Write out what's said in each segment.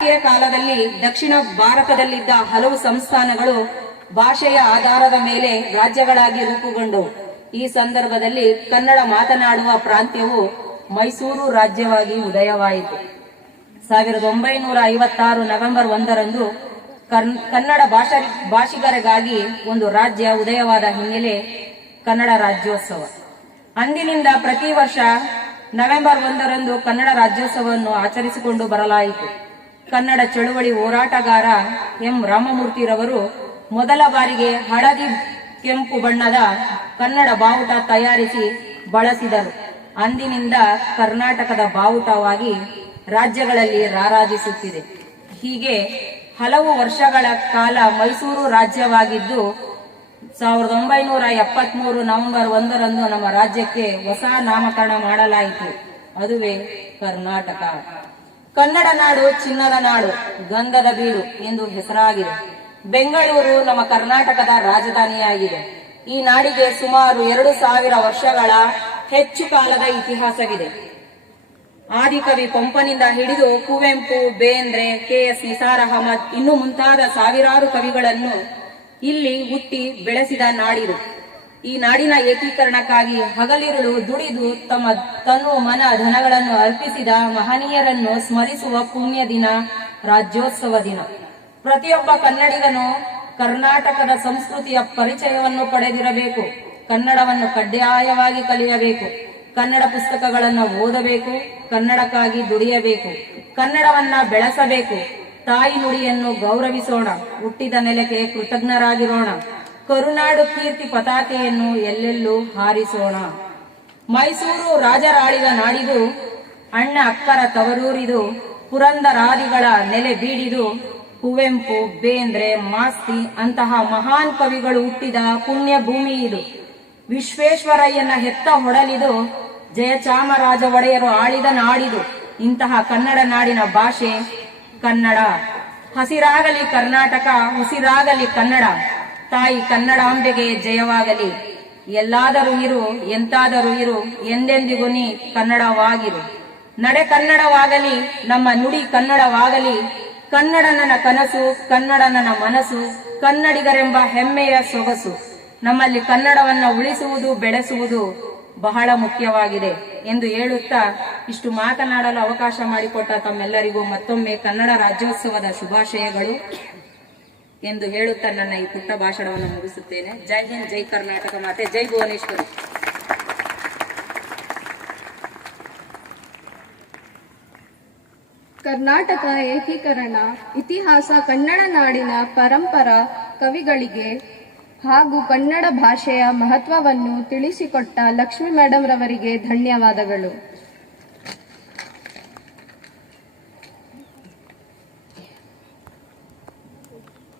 ಕಾಲದಲ್ಲಿ ದಕ್ಷಿಣ ಭಾರತದಲ್ಲಿದ್ದ ಹಲವು ಸಂಸ್ಥಾನಗಳು ಭಾಷೆಯ ಆಧಾರದ ಮೇಲೆ ರಾಜ್ಯಗಳಾಗಿ ರೂಪುಗೊಂಡವು. ಈ ಸಂದರ್ಭದಲ್ಲಿ ಕನ್ನಡ ಮಾತನಾಡುವ ಪ್ರಾಂತ್ಯವು ಮೈಸೂರು ರಾಜ್ಯವಾಗಿ ಉದಯವಾಯಿತು. 1956 ನವೆಂಬರ್ 1ರಂದು ಕನ್ನಡ ಭಾಷಿಗರಿಗಾಗಿ ಒಂದು ರಾಜ್ಯ ಉದಯವಾದ ಹಿನ್ನೆಲೆ ಕನ್ನಡ ರಾಜ್ಯೋತ್ಸವ. ಅಂದಿನಿಂದ ಪ್ರತಿ ವರ್ಷ ನವೆಂಬರ್ 1ರಂದು ಕನ್ನಡ ರಾಜ್ಯೋತ್ಸವವನ್ನು ಆಚರಿಸಿಕೊಂಡು ಬರಲಾಯಿತು. ಕನ್ನಡ ಚಳುವಳಿ ಹೋರಾಟಗಾರ ಎಂ ರಾಮಮೂರ್ತಿರವರು ಮೊದಲ ಬಾರಿಗೆ ಹಳದಿ ಕೆಂಪು ಬಣ್ಣದ ಕನ್ನಡ ಬಾವುಟ ತಯಾರಿಸಿ ಬಳಸಿದರು. ಅಂದಿನಿಂದ ಕರ್ನಾಟಕದ ಬಾವುಟವಾಗಿ ರಾಜ್ಯಗಳಲ್ಲಿ ರಾರಾಜಿಸುತ್ತಿದೆ. ಹೀಗೆ ಹಲವು ವರ್ಷಗಳ ಕಾಲ ಮೈಸೂರು ರಾಜ್ಯವಾಗಿದ್ದು 1973 ನವೆಂಬರ್ 1ರಂದು ನಮ್ಮ ರಾಜ್ಯಕ್ಕೆ ಹೊಸ ನಾಮಕರಣ ಮಾಡಲಾಯಿತು. ಅದುವೇ ಕರ್ನಾಟಕ. ಕನ್ನಡ ನಾಡು ಚಿನ್ನದ ನಾಡು, ಗಂಧದ ಬೀಡು ಎಂದು ಹೆಸರಾಗಿದೆ. ಬೆಂಗಳೂರು ನಮ್ಮ ಕರ್ನಾಟಕದ ರಾಜಧಾನಿಯಾಗಿದೆ. ಈ ನಾಡಿಗೆ ಸುಮಾರು 2000 ವರ್ಷಗಳ ಹೆಚ್ಚು ಕಾಲದ ಇತಿಹಾಸವಿದೆ. ಆದಿಕವಿ ಪಂಪನಿಂದ ಹಿಡಿದು ಕುವೆಂಪು, ಬೇಂದ್ರೆ, ಕೆ.ಎಸ್. ನಿಸಾರ್ ಅಹಮದ್ ಇನ್ನು ಮುಂತಾದ ಸಾವಿರಾರು ಕವಿಗಳನ್ನು ಇಲ್ಲಿ ಹುಟ್ಟಿ ಬೆಳೆಸಿದ ನಾಡಿದು. ಈ ನಾಡಿನ ಏಕೀಕರಣಕ್ಕಾಗಿ ಹಗಲಿರುಳು ದುಡಿದು ತಮ್ಮ ತನು ಮನ ಧನಗಳನ್ನು ಅರ್ಪಿಸಿದ ಮಹನೀಯರನ್ನು ಸ್ಮರಿಸುವ ಪುಣ್ಯ ದಿನ ರಾಜ್ಯೋತ್ಸವ ದಿನ. ಪ್ರತಿಯೊಬ್ಬ ಕನ್ನಡಿಗನು ಕರ್ನಾಟಕದ ಸಂಸ್ಕೃತಿಯ ಪರಿಚಯವನ್ನು ಪಡೆದಿರಬೇಕು. ಕನ್ನಡವನ್ನು ಕಡ್ಡಾಯವಾಗಿ ಕಲಿಯಬೇಕು. ಕನ್ನಡ ಪುಸ್ತಕಗಳನ್ನು ಓದಬೇಕು. ಕನ್ನಡಕ್ಕಾಗಿ ದುಡಿಯಬೇಕು. ಕನ್ನಡವನ್ನ ಬೆಳೆಸಬೇಕು. ತಾಯಿ ನುಡಿಯನ್ನು ಗೌರವಿಸೋಣ. ಹುಟ್ಟಿದ ನೆಲೆಗೆ ಕೃತಜ್ಞರಾಗಿರೋಣ. ಕರುನಾಡು ಕೀರ್ತಿ ಪತಾಕೆಯನ್ನು ಎಲ್ಲೆಲ್ಲೂ ಹಾರಿಸೋಣ. ಮೈಸೂರು ರಾಜರಾಳಿದ ನಾಡಿದು, ಅಣ್ಣ ಅಕ್ಕರ ತವರೂರಿದು, ಪುರಂದರಾದಿಗಳ ನೆಲೆ ಬೀಡಿದು, ಕುವೆಂಪು, ಬೇಂದ್ರೆ, ಮಾಸ್ತಿ ಅಂತಹ ಮಹಾನ್ ಕವಿಗಳು ಹುಟ್ಟಿದ ಪುಣ್ಯ ಭೂಮಿ ಇದು. ವಿಶ್ವೇಶ್ವರಯ್ಯನ ಹೆತ್ತ ಹೊಡಲಿದು, ಜಯಚಾಮರಾಜ ಒಡೆಯರು ಆಳಿದ ನಾಡಿದು. ಇಂತಹ ಕನ್ನಡ ನಾಡಿನ ಭಾಷೆ ಕನ್ನಡ. ಹಸಿರಾಗಲಿ ಕರ್ನಾಟಕ, ಉಸಿರಾಗಲಿ ಕನ್ನಡ. ತಾಯಿ ಕನ್ನಡಾಂಬೆಗೆ ಜಯವಾಗಲಿ. ಎಲ್ಲಾದರೂ ಇರು, ಎಂತಾದರೂ ಇರು, ಎಂದೆಂದಿಗೂ ನೀ ಕನ್ನಡವಾಗಿರು. ನಡೆ ಕನ್ನಡವಾಗಲಿ, ನಮ್ಮ ನುಡಿ ಕನ್ನಡವಾಗಲಿ. ಕನ್ನಡ ನನ್ನ ಕನಸು, ಕನ್ನಡ ನನ್ನ ಮನಸ್ಸು, ಕನ್ನಡಿಗರೆಂಬ ಹೆಮ್ಮೆಯ ಸೊಗಸು. ನಮ್ಮಲ್ಲಿ ಕನ್ನಡವನ್ನ ಉಳಿಸುವುದು, ಬೆಳೆಸುವುದು ಬಹಳ ಮುಖ್ಯವಾಗಿದೆ ಎಂದು ಹೇಳುತ್ತಾ ಇಷ್ಟು ಮಾತನಾಡಲು ಅವಕಾಶ ಮಾಡಿಕೊಟ್ಟ ತಮ್ಮೆಲ್ಲರಿಗೂ ಮತ್ತೊಮ್ಮೆ ಕನ್ನಡ ರಾಜ್ಯೋತ್ಸವದ ಶುಭಾಶಯಗಳು ಎಂದು ಹೇಳುತ್ತಾ ನನ್ನ ಈ ಪುಟ್ಟ ಭಾಷಣವನ್ನು ಮುಗಿಸುತ್ತೇನೆ. ಜೈ ಹಿಂದ್, ಜೈ ಕರ್ನಾಟಕ ಮಾತೆ, ಜೈ ಭುವನೇಶ್ವರಿ. ಕರ್ನಾಟಕ ಏಕೀಕರಣ ಇತಿಹಾಸ ಕನ್ನಡ ನಾಡಿನ ಪರಂಪರಾ ಕವಿಗಳಿಗೆ ಹಾಗೂ ಕನ್ನಡ ಭಾಷೆಯ ಮಹತ್ವವನ್ನು ತಿಳಿಸಿಕೊಟ್ಟ ಲಕ್ಷ್ಮೀ ಮೇಡಮ್ ರವರಿಗೆ ಧನ್ಯವಾದಗಳು.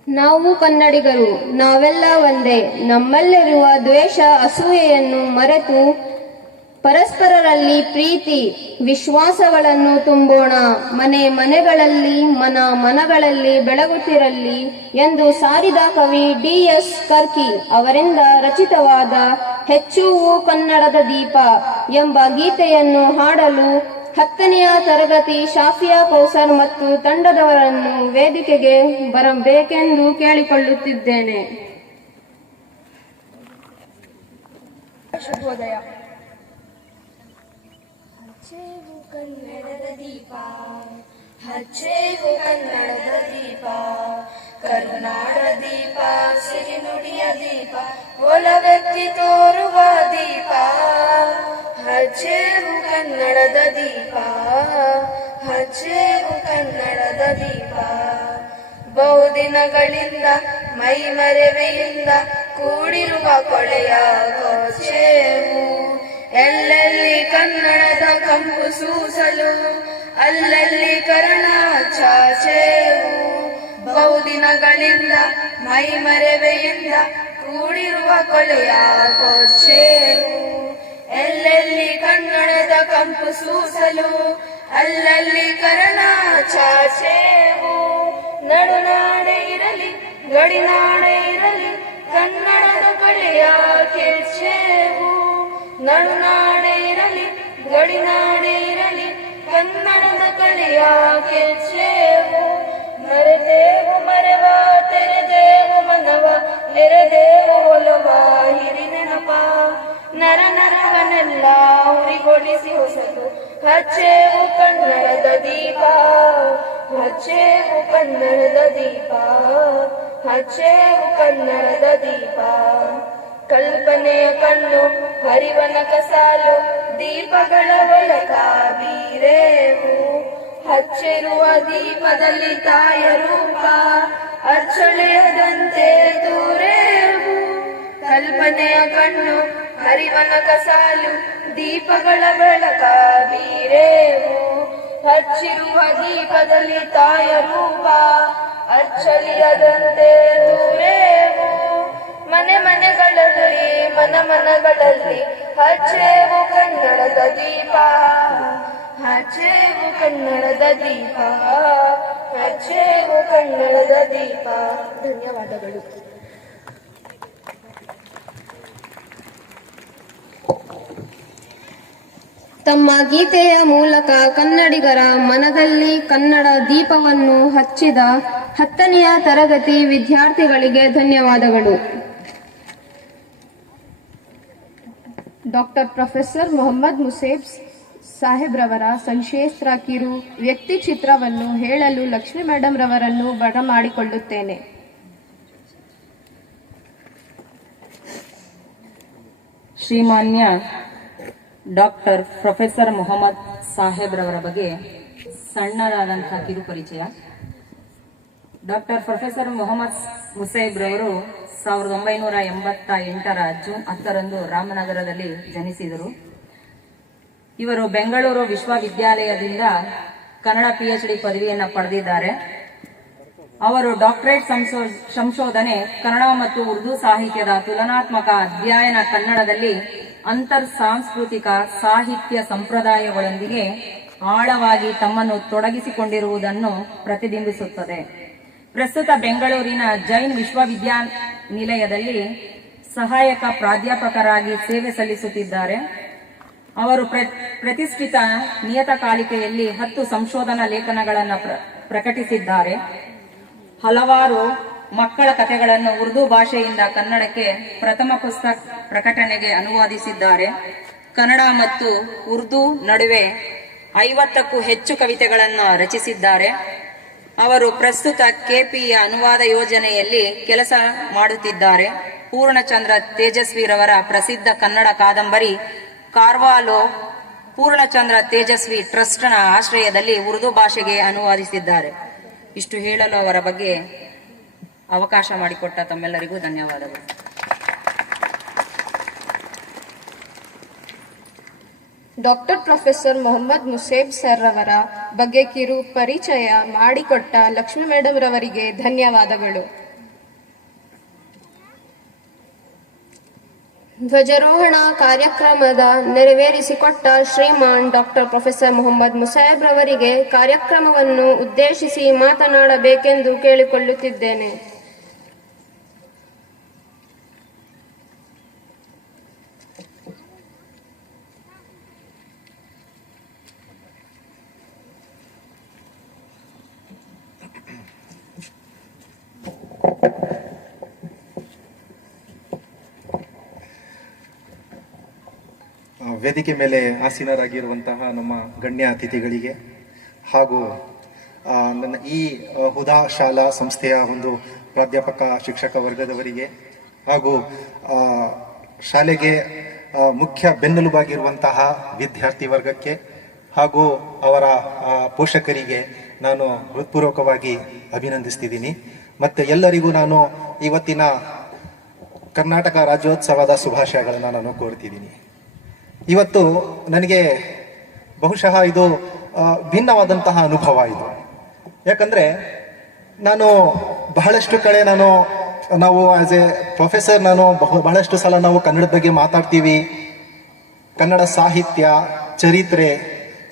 ನಾವು ಕನ್ನಡಿಗರು, ನಾವೆಲ್ಲ ಒಂದೇ. ನಮ್ಮಲ್ಲಿರುವ ದ್ವೇಷ, ಅಸೂಯೆಯನ್ನು ಮರೆತು ಪರಸ್ಪರರಲ್ಲಿ ಪ್ರೀತಿ, ವಿಶ್ವಾಸಗಳನ್ನು ತುಂಬೋಣ. ಮನೆ ಮನೆಗಳಲ್ಲಿ, ಮನಗಳಲ್ಲಿ ಬೆಳಗುತ್ತಿರಲಿ ಎಂದು ಸಾರಿದ ಕವಿ ಡಿ.ಎಸ್. ಕರ್ಕಿ ಅವರಿಂದ ರಚಿತವಾದ ಹೆಚ್ಚುವು ಕನ್ನಡದ ದೀಪ ಎಂಬ ಗೀತೆಯನ್ನು ಹಾಡಲು 10ನೆಯ ತರಗತಿ ಶಾಫಿಯಾ ಕೌಸರ್ ಮತ್ತು ತಂಡದವರನ್ನು ವೇದಿಕೆಗೆ ಬರಬೇಕೆಂದು ಕೇಳಿಕೊಳ್ಳುತ್ತಿದ್ದೇನೆ. ಶುಭೋದಯ. ಹಚ್ಚೇವು ಕನ್ನಡದ ದೀಪ, ಹಚ್ಚೇವು ಕನ್ನಡದ ದೀಪ, ಕರುನಾಡ ದೀಪ, ಸಿರಿನುಡಿಯ ದೀಪ, ಒಲವೆತ್ತಿ ತೋರುವ ದೀಪ. ಹಚ್ಚೇವು ಕನ್ನಡದ ದೀಪ, ಹಚ್ಚೇವು ಕನ್ನಡದ ದೀಪ. ಬಹುದಿನಗಳಿಂದ ಮೈಮರೆವೆಯಿಂದ ಕೂಡಿರುವ ಕೊಳೆಯ ಕೊಚ್ಚೇವು. ಎಲ್ಲೆಲ್ಲಿ ಕನ್ನಡದ ಕಂಪು ಸೂಸಲು, ಅಲ್ಲಲ್ಲಿ ಕರ್ಣ ಚಾಚೇವು. ಬಹುದಿನಗಳಿಂದ ಮೈಮರೆವೆಯಿಂದ ಕೂಡಿರುವ ಕೊಳೆಯ ಕೊಚ್ಚೇವು. ಎಲ್ಲೆಲ್ಲಿ ಕನ್ನಡದ ಕಂಪು ಸೂಸಲು, ಅಲ್ಲಲ್ಲಿ ಕರ್ಣ ಚಾಚೇವು. ನಡುನಾಡೆ ಇರಲಿ, ಗಡಿನಾಡೆ ಇರಲಿ, ಕನ್ನಡದ ಕಳೆಯ ಕೆಚ್ಚೇವು. ನಡುನಾಡೆ ಇರಲಿ, ಗಡಿನಾಡೆ ಇರಲಿ, ಕನ್ನಡದ ಕಲೆಯ ಕೆಚ್ಚೇವು. ಹಚ್ಚೇವು ಕನ್ನಡದ ದೀಪ, ಹಚ್ಚೇವು ಕನ್ನಡದ ದೀಪ. ಕಲ್ಪನೆಯ ಕಣ್ಣು ಹರಿವನ ಕಸಾಲು, ದೀಪಗಳ ಬೆಳಕ ಬೀರೇವು. ಹಚ್ಚಿರುವ ದೀಪದಲ್ಲಿ ತಾಯ ರೂಪ, ಅಚ್ಚಳಿಯದಂತೆ ದೂರೇವು. ಕಲ್ಪನೆಯ ಕಣ್ಣು ಹರಿವನ ಕಸಾಲು, ದೀಪಗಳ ಬೆಳಕ ಬೀರೇವು. ಹಚ್ಚಿರುವ ದೀಪದಲ್ಲಿ ತಾಯ ರೂಪ, ಅಚ್ಚಳಿಯದಂತೆ ದೂರೇವು. ಮನೆ ಮನೆಗಳಲ್ಲಿ ಮನಗಳಲ್ಲಿ ಹಚ್ಚೇವು ಕನ್ನಡದ ದೀಪ, ಹಚ್ಚೇವು ಕನ್ನಡದ ದೀಪ, ಹಚ್ಚೇವು ಕನ್ನಡದ ದೀಪ. ಧನ್ಯವಾದಗಳು. ತಮ್ಮ ಗೀತೆಯ ಮೂಲಕ ಕನ್ನಡಿಗರ ಮನದಲ್ಲಿ ಕನ್ನಡ ದೀಪವನ್ನು ಹಚ್ಚಿದ 10ನೆಯ ತರಗತಿ ವಿದ್ಯಾರ್ಥಿಗಳಿಗೆ ಧನ್ಯವಾದಗಳು. ಡಾಕ್ಟರ್ ಪ್ರೊಫೆಸರ್ ಮೊಹಮ್ಮದ್ ಮುಸೇಬ್ ಸಾಹೇಬ್ರವರ ಸಂಕ್ಷೇತ್ರ ಕಿರು ವ್ಯಕ್ತಿ ಚಿತ್ರವನ್ನು ಹೇಳಲು ಲಕ್ಷ್ಮಿ ಮೇಡಮ್ ರವರನ್ನು ಬರಮಾಡಿಕೊಳ್ಳುತ್ತೇನೆ. ಶ್ರೀಮಾನ್ಯ ಡಾಕ್ಟರ್ ಪ್ರೊಫೆಸರ್ ಮೊಹಮ್ಮದ್ ಸಾಹೇಬ್ರವರ ಬಗ್ಗೆ ಸಣ್ಣದಾದಂತಹ ಕಿರು ಪರಿಚಯ. ಡಾಕ್ಟರ್ ಪ್ರೊಫೆಸರ್ ಮೊಹಮ್ಮದ್ ಮುಸೇಬ್ರವರು 1988 ಜೂನ್ 10 ರಾಮನಗರದಲ್ಲಿ ಜನಿಸಿದರು. ಇವರು ಬೆಂಗಳೂರು ವಿಶ್ವವಿದ್ಯಾಲಯದಿಂದ ಕನ್ನಡ PhD ಪದವಿಯನ್ನು ಪಡೆದಿದ್ದಾರೆ. ಅವರು ಡಾಕ್ಟರೇಟ್ ಸಂಶೋಧನೆ ಕನ್ನಡ ಮತ್ತು ಉರ್ದು ಸಾಹಿತ್ಯದ ತುಲನಾತ್ಮಕ ಅಧ್ಯಯನ, ಕನ್ನಡದಲ್ಲಿ ಅಂತರ್ ಸಾಂಸ್ಕೃತಿಕ ಸಾಹಿತ್ಯ ಸಂಪ್ರದಾಯಗಳೊಂದಿಗೆ ಆಳವಾಗಿ ತಮ್ಮನ್ನು ತೊಡಗಿಸಿಕೊಂಡಿರುವುದನ್ನು ಪ್ರತಿಬಿಂಬಿಸುತ್ತದೆ. ಪ್ರಸ್ತುತ ಬೆಂಗಳೂರಿನ ಜೈನ್ ವಿಶ್ವವಿದ್ಯಾನಿಲಯದಲ್ಲಿ ಸಹಾಯಕ ಪ್ರಾಧ್ಯಾಪಕರಾಗಿ ಸೇವೆ ಸಲ್ಲಿಸುತ್ತಿದ್ದಾರೆ. ಅವರು ಪ್ರತಿಷ್ಠಿತ ನಿಯತಕಾಲಿಕೆಯಲ್ಲಿ 10 ಸಂಶೋಧನಾ ಲೇಖನಗಳನ್ನು ಪ್ರಕಟಿಸಿದ್ದಾರೆ. ಹಲವಾರು ಮಕ್ಕಳ ಕಥೆಗಳನ್ನು ಉರ್ದು ಭಾಷೆಯಿಂದ ಕನ್ನಡಕ್ಕೆ ಪ್ರಥಮ ಪುಸ್ತಕ ಪ್ರಕಟಣೆಗೆ ಅನುವಾದಿಸಿದ್ದಾರೆ. ಕನ್ನಡ ಮತ್ತು ಉರ್ದು ನಡುವೆ 50ಕ್ಕೂ ಹೆಚ್ಚು ಕವಿತೆಗಳನ್ನು ರಚಿಸಿದ್ದಾರೆ. ಅವರು ಪ್ರಸ್ತುತ KPಯ ಅನುವಾದ ಯೋಜನೆಯಲ್ಲಿ ಕೆಲಸ ಮಾಡುತ್ತಿದ್ದಾರೆ. ಪೂರ್ಣಚಂದ್ರ ತೇಜಸ್ವಿರವರ ಪ್ರಸಿದ್ಧ ಕನ್ನಡ ಕಾದಂಬರಿ ಕಾರ್ವಾಲೋ ಪೂರ್ಣಚಂದ್ರ ತೇಜಸ್ವಿ ಟ್ರಸ್ಟ್ನ ಆಶ್ರಯದಲ್ಲಿ ಉರ್ದು ಭಾಷೆಗೆ ಅನುವಾದಿಸಿದ್ದಾರೆ. ಇಷ್ಟು ಹೇಳಲು ಅವರ ಬಗ್ಗೆ ಅವಕಾಶ ಮಾಡಿಕೊಟ್ಟ ತಮ್ಮೆಲ್ಲರಿಗೂ ಧನ್ಯವಾದಗಳು. ಡಾಕ್ಟರ್ ಪ್ರೊಫೆಸರ್ ಮೊಹಮ್ಮದ್ ಮುಸೇಬ್ ಸರ್ ರವರ ಬಗ್ಗೆ ಕಿರು ಪರಿಚಯ ಮಾಡಿಕೊಟ್ಟ ಲಕ್ಷ್ಮಿ ಮೇಡಮ್ ರವರಿಗೆ ಧನ್ಯವಾದಗಳು. ಧ್ವಜಾರೋಹಣ ಕಾರ್ಯಕ್ರಮದ ನೆರವೇರಿಸಿಕೊಟ್ಟ ಶ್ರೀಮಾನ್ ಡಾಕ್ಟರ್ ಪ್ರೊಫೆಸರ್ ಮೊಹಮ್ಮದ್ ಮುಸೇಬ್ ರವರಿಗೆ ಕಾರ್ಯಕ್ರಮವನ್ನು ಉದ್ದೇಶಿಸಿ ಮಾತನಾಡಬೇಕೆಂದು ಕೇಳಿಕೊಳ್ಳುತ್ತಿದ್ದೇನೆ. ವೇದಿಕೆ ಮೇಲೆ ಆಸೀನರಾಗಿರುವಂತಹ ನಮ್ಮ ಗಣ್ಯ ಅತಿಥಿಗಳಿಗೆ ಹಾಗೂ ನನ್ನ ಈ ಹುದಾ ಶಾಲಾ ಸಂಸ್ಥೆಯ ಒಂದು ಪ್ರಾಧ್ಯಾಪಕ ಶಿಕ್ಷಕ ವರ್ಗದವರಿಗೆ ಹಾಗೂ ಶಾಲೆಗೆ ಮುಖ್ಯ ಬೆನ್ನೆಲುಬಾಗಿರುವಂತಹ ವಿದ್ಯಾರ್ಥಿ ವರ್ಗಕ್ಕೆ ಹಾಗೂ ಅವರ ಪೋಷಕರಿಗೆ ನಾನು ಹೃತ್ಪೂರ್ವಕವಾಗಿ ಅಭಿನಂದಿಸ್ತಿದ್ದೀನಿ. ಮತ್ತೆ ಎಲ್ಲರಿಗೂ ನಾನು ಇವತ್ತಿನ ಕರ್ನಾಟಕ ರಾಜ್ಯೋತ್ಸವದ ಶುಭಾಶಯಗಳನ್ನು ನಾನು ಕೋರ್ತಿದ್ದೀನಿ. ಇವತ್ತು ನನಗೆ ಬಹುಶಃ ಇದು ಭಿನ್ನವಾದಂತಹ ಅನುಭವ ಇದು. ಯಾಕಂದ್ರೆ ನಾನು ಬಹಳಷ್ಟು ಕಡೆ ನಾವು ಆಸ್ ಎ ಪ್ರೊಫೆಸರ್ ಬಹಳಷ್ಟು ಸಲ ನಾವು ಕನ್ನಡದ ಬಗ್ಗೆ ಮಾತಾಡ್ತೀವಿ. ಕನ್ನಡ ಸಾಹಿತ್ಯ, ಚರಿತ್ರೆ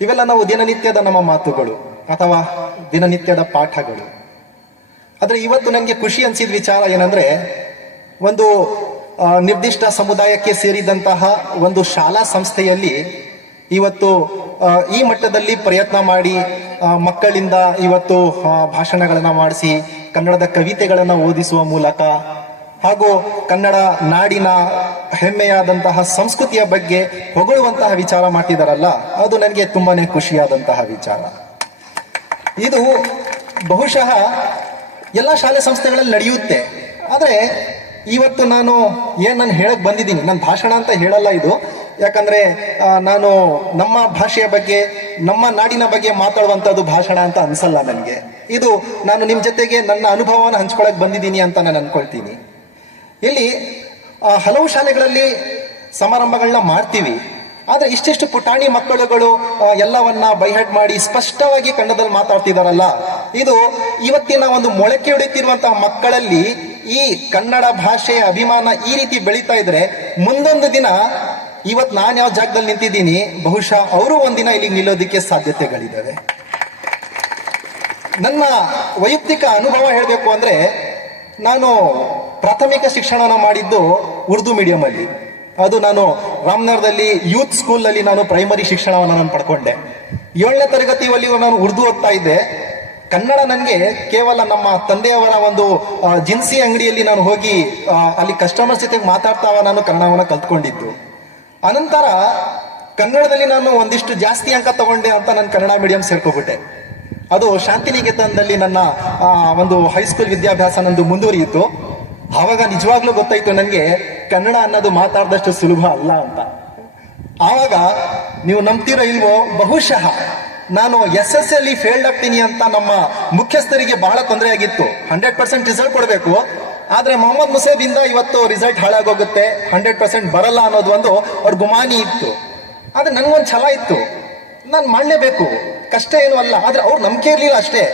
ಇವೆಲ್ಲ ನಾವು ದಿನನಿತ್ಯದ ನಮ್ಮ ಮಾತುಗಳು ಅಥವಾ ದಿನನಿತ್ಯದ ಪಾಠಗಳು. ಆದ್ರೆ ಇವತ್ತು ನನಗೆ ಖುಷಿ ಅನ್ಸಿದ ವಿಚಾರ ಏನಂದ್ರೆ, ಒಂದು ನಿರ್ದಿಷ್ಟ ಸಮುದಾಯಕ್ಕೆ ಸೇರಿದಂತಹ ಒಂದು ಶಾಲಾ ಸಂಸ್ಥೆಯಲ್ಲಿ ಇವತ್ತು ಈ ಮಟ್ಟದಲ್ಲಿ ಪ್ರಯತ್ನ ಮಾಡಿ ಮಕ್ಕಳಿಂದ ಇವತ್ತು ಭಾಷಣಗಳನ್ನ ಮಾಡಿಸಿ ಕನ್ನಡದ ಕವಿತೆಗಳನ್ನ ಓದಿಸುವ ಮೂಲಕ ಹಾಗೂ ಕನ್ನಡ ನಾಡಿನ ಹೆಮ್ಮೆಯಾದಂತಹ ಸಂಸ್ಕೃತಿಯ ಬಗ್ಗೆ ಹೊಗಳುವಂತಹ ವಿಚಾರ ಮಾಡ್ತಿದಾರಲ್ಲ, ಅದು ನನಗೆ ತುಂಬಾನೇ ಖುಷಿಯಾದಂತಹ ವಿಚಾರ. ಇದು ಬಹುಶಃ ಎಲ್ಲ ಶಾಲೆ ಸಂಸ್ಥೆಗಳಲ್ಲಿ ನಡೆಯುತ್ತೆ. ಆದರೆ ಇವತ್ತು ನಾನು ಹೇಳಕ್ ಬಂದಿದ್ದೀನಿ, ನನ್ನ ಭಾಷಣ ಅಂತ ಹೇಳಲ್ಲ ಇದು. ಯಾಕಂದ್ರೆ ನಾನು ನಮ್ಮ ಭಾಷೆಯ ಬಗ್ಗೆ, ನಮ್ಮ ನಾಡಿನ ಬಗ್ಗೆ ಮಾತಾಡುವಂಥದ್ದು ಭಾಷಣ ಅಂತ ಅನ್ಸಲ್ಲ ನನಗೆ. ಇದು ನಾನು ನಿಮ್ಮ ಜೊತೆಗೆ ನನ್ನ ಅನುಭವವನ್ನು ಹಂಚ್ಕೊಳಕ್ ಬಂದಿದ್ದೀನಿ ಅಂತ ನಾನು ಅನ್ಕೊಳ್ತೀನಿ. ಇಲ್ಲಿ ಹಲವು ಶಾಲೆಗಳಲ್ಲಿ ಸಮಾರಂಭಗಳನ್ನ ಮಾಡ್ತೀವಿ, ಆದ್ರೆ ಇಷ್ಟೆಷ್ಟು ಪುಟಾಣಿ ಮಕ್ಕಳುಗಳು ಎಲ್ಲವನ್ನ ಬೈಹೆಡ್ ಮಾಡಿ ಸ್ಪಷ್ಟವಾಗಿ ಕನ್ನಡದಲ್ಲಿ ಮಾತಾಡ್ತಿದಾರಲ್ಲ, ಇದು ಇವತ್ತಿನ ಒಂದು ಮೊಳಕೆ ಹೊಡೆಯುತ್ತಿರುವಂತಹ ಮಕ್ಕಳಲ್ಲಿ ಈ ಕನ್ನಡ ಭಾಷೆಯ ಅಭಿಮಾನ ಈ ರೀತಿ ಬೆಳೀತಾ ಇದ್ರೆ ಮುಂದೊಂದು ದಿನ ಇವತ್ತು ನಾನು ಯಾವ ಜಾಗದಲ್ಲಿ ನಿಂತಿದ್ದೀನಿ, ಬಹುಶಃ ಅವರು ಒಂದಿನ ಇಲ್ಲಿ ನಿಲ್ಲೋದಕ್ಕೆ ಸಾಧ್ಯತೆಗಳಿದ್ದಾವೆ. ನನ್ನ ವೈಯಕ್ತಿಕ ಅನುಭವ ಹೇಳಬೇಕು ಅಂದ್ರೆ, ನಾನು ಪ್ರಾಥಮಿಕ ಶಿಕ್ಷಣವನ್ನು ಮಾಡಿದ್ದು ಉರ್ದು ಮೀಡಿಯಂ ಅಲ್ಲಿ. ಅದು ನಾನು ರಾಮನಗರದಲ್ಲಿ ಯೂತ್ ಸ್ಕೂಲ್ ಅಲ್ಲಿ ನಾನು ಪ್ರೈಮರಿ ಶಿಕ್ಷಣವನ್ನು ನಾನು ಪಡ್ಕೊಂಡೆ. 7ನೇ ತರಗತಿಯಲ್ಲಿ ನಾನು ಉರ್ದು ಓದ್ತಾ ಇದ್ದೆ. ಕನ್ನಡ ನನಗೆ ಕೇವಲ ನಮ್ಮ ತಂದೆಯವರ ಒಂದು ಜಿನ್ಸಿ ಅಂಗಡಿಯಲ್ಲಿ ನಾನು ಹೋಗಿ ಅಲ್ಲಿ ಕಸ್ಟಮರ್ಸ್ ಜೊತೆಗೆ ಮಾತಾಡ್ತಾ ನಾನು ಕನ್ನಡವನ್ನು ಕಲ್ತ್ಕೊಂಡಿದ್ದು. ಅನಂತರ ಕನ್ನಡದಲ್ಲಿ ನಾನು ಒಂದಿಷ್ಟು ಜಾಸ್ತಿ ಅಂಕ ತಗೊಂಡೆ ಅಂತ ನಾನು ಕನ್ನಡ ಮೀಡಿಯಂ ಸೇರ್ಕೊಬಿಟ್ಟೆ. ಅದು ಶಾಂತಿನಿಕೇತನದಲ್ಲಿ ನನ್ನ ಒಂದು ಹೈಸ್ಕೂಲ್ ವಿದ್ಯಾಭ್ಯಾಸ ನಂದು ಮುಂದುವರಿಯಿತು. ಆವಾಗ ನಿಜವಾಗ್ಲೂ ಗೊತ್ತಾಯ್ತು ನನಗೆ ಕನ್ನಡ ಅನ್ನೋದು ಮಾತಾಡಿದಷ್ಟು ಸುಲಭ ಅಲ್ಲ ಅಂತ. ಆವಾಗ ನೀವು ನಂಬ್ತಿರೋ ಇಲ್ವೋ, ಬಹುಶಃ ನಾನು SSLC ಫೇಲ್ಡ್ ಆಗ್ತೀನಿ ಅಂತ ನಮ್ಮ ಮುಖ್ಯಸ್ಥರಿಗೆ ಬಹಳ ತೊಂದರೆ ಆಗಿತ್ತು. 100% ರಿಸಲ್ಟ್ ಕೊಡಬೇಕು, ಆದ್ರೆ ಮೊಹಮ್ಮದ್ ಮುಸೇಬ್ ಇಂದ ಇವತ್ತು ರಿಸಲ್ಟ್ ಹಾಳಾಗೋಗುತ್ತೆ, 100% ಬರಲ್ಲ ಅನ್ನೋದು ಒಂದು ಅವ್ರ ಗುಮಾನಿ ಇತ್ತು. ಆದ್ರೆ ನನ್ಗೊಂದು ಛಲ ಇತ್ತು, ನಾನು ಮಾಡಲೇಬೇಕು, ಕಷ್ಟ ಏನು ಅಲ್ಲ. ಆದ್ರೆ ಅವ್ರು ನಂಬಿಕೆ ಇರ್ಲಿಲ್ಲ ಅಷ್ಟೇ.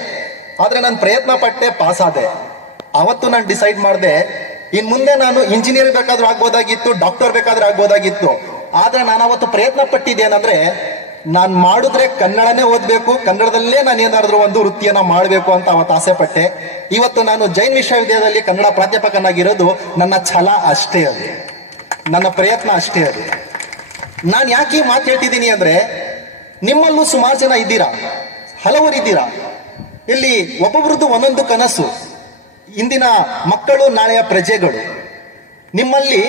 ಆದ್ರೆ ನಾನು ಪ್ರಯತ್ನ ಪಟ್ಟೆ, ಪಾಸ್ ಆದೆ. ಅವತ್ತು ನಾನು ಡಿಸೈಡ್ ಮಾಡಿದೆ, ಇನ್ ಮುಂದೆ ನಾನು ಇಂಜಿನಿಯರ್ ಬೇಕಾದ್ರೂ ಆಗ್ಬೋದಾಗಿತ್ತು, ಡಾಕ್ಟರ್ ಬೇಕಾದ್ರೂ ಆಗ್ಬೋದಾಗಿತ್ತು. ಆದ್ರೆ ನಾನು ಅವತ್ತು ಪ್ರಯತ್ನ ಪಟ್ಟಿದ್ದೇನಂದ್ರೆ, ನಾನು ಮಾಡಿದ್ರೆ ಕನ್ನಡನೇ ಓದ್ಬೇಕು, ಕನ್ನಡದಲ್ಲೇ ನಾನು ಏನಾದ್ರೂ ಒಂದು ವೃತ್ತಿಯನ್ನ ಮಾಡಬೇಕು ಅಂತ ಅವತ್ತು ಆಸೆ ಪಟ್ಟೆ. ಇವತ್ತು ನಾನು ಜೈನ್ ವಿಶ್ವವಿದ್ಯಾಲಯದಲ್ಲಿ ಕನ್ನಡ ಪ್ರಾಧ್ಯಾಪಕನಾಗಿರೋದು ನನ್ನ ಛಲ ಅಷ್ಟೇ, ಅದು ನನ್ನ ಪ್ರಯತ್ನ ಅಷ್ಟೇ. ಅದು ನಾನು ಯಾಕೆ ಈ ಮಾತು ಹೇಳ್ತಿದ್ದೀನಿ ಅಂದ್ರೆ, ನಿಮ್ಮಲ್ಲೂ ಸುಮಾರು ಜನ ಇದ್ದೀರಾ, ಹಲವರಿದ್ದೀರಾ. ಇಲ್ಲಿ ಒಬ್ಬೊಬ್ರದ್ದು ಒಂದೊಂದು ಕನಸು. ಇಂದಿನ ಮಕ್ಕಳು ನಾಳೆಯ ಪ್ರಜೆಗಳು. ನಿಮ್ಮಲ್ಲಿ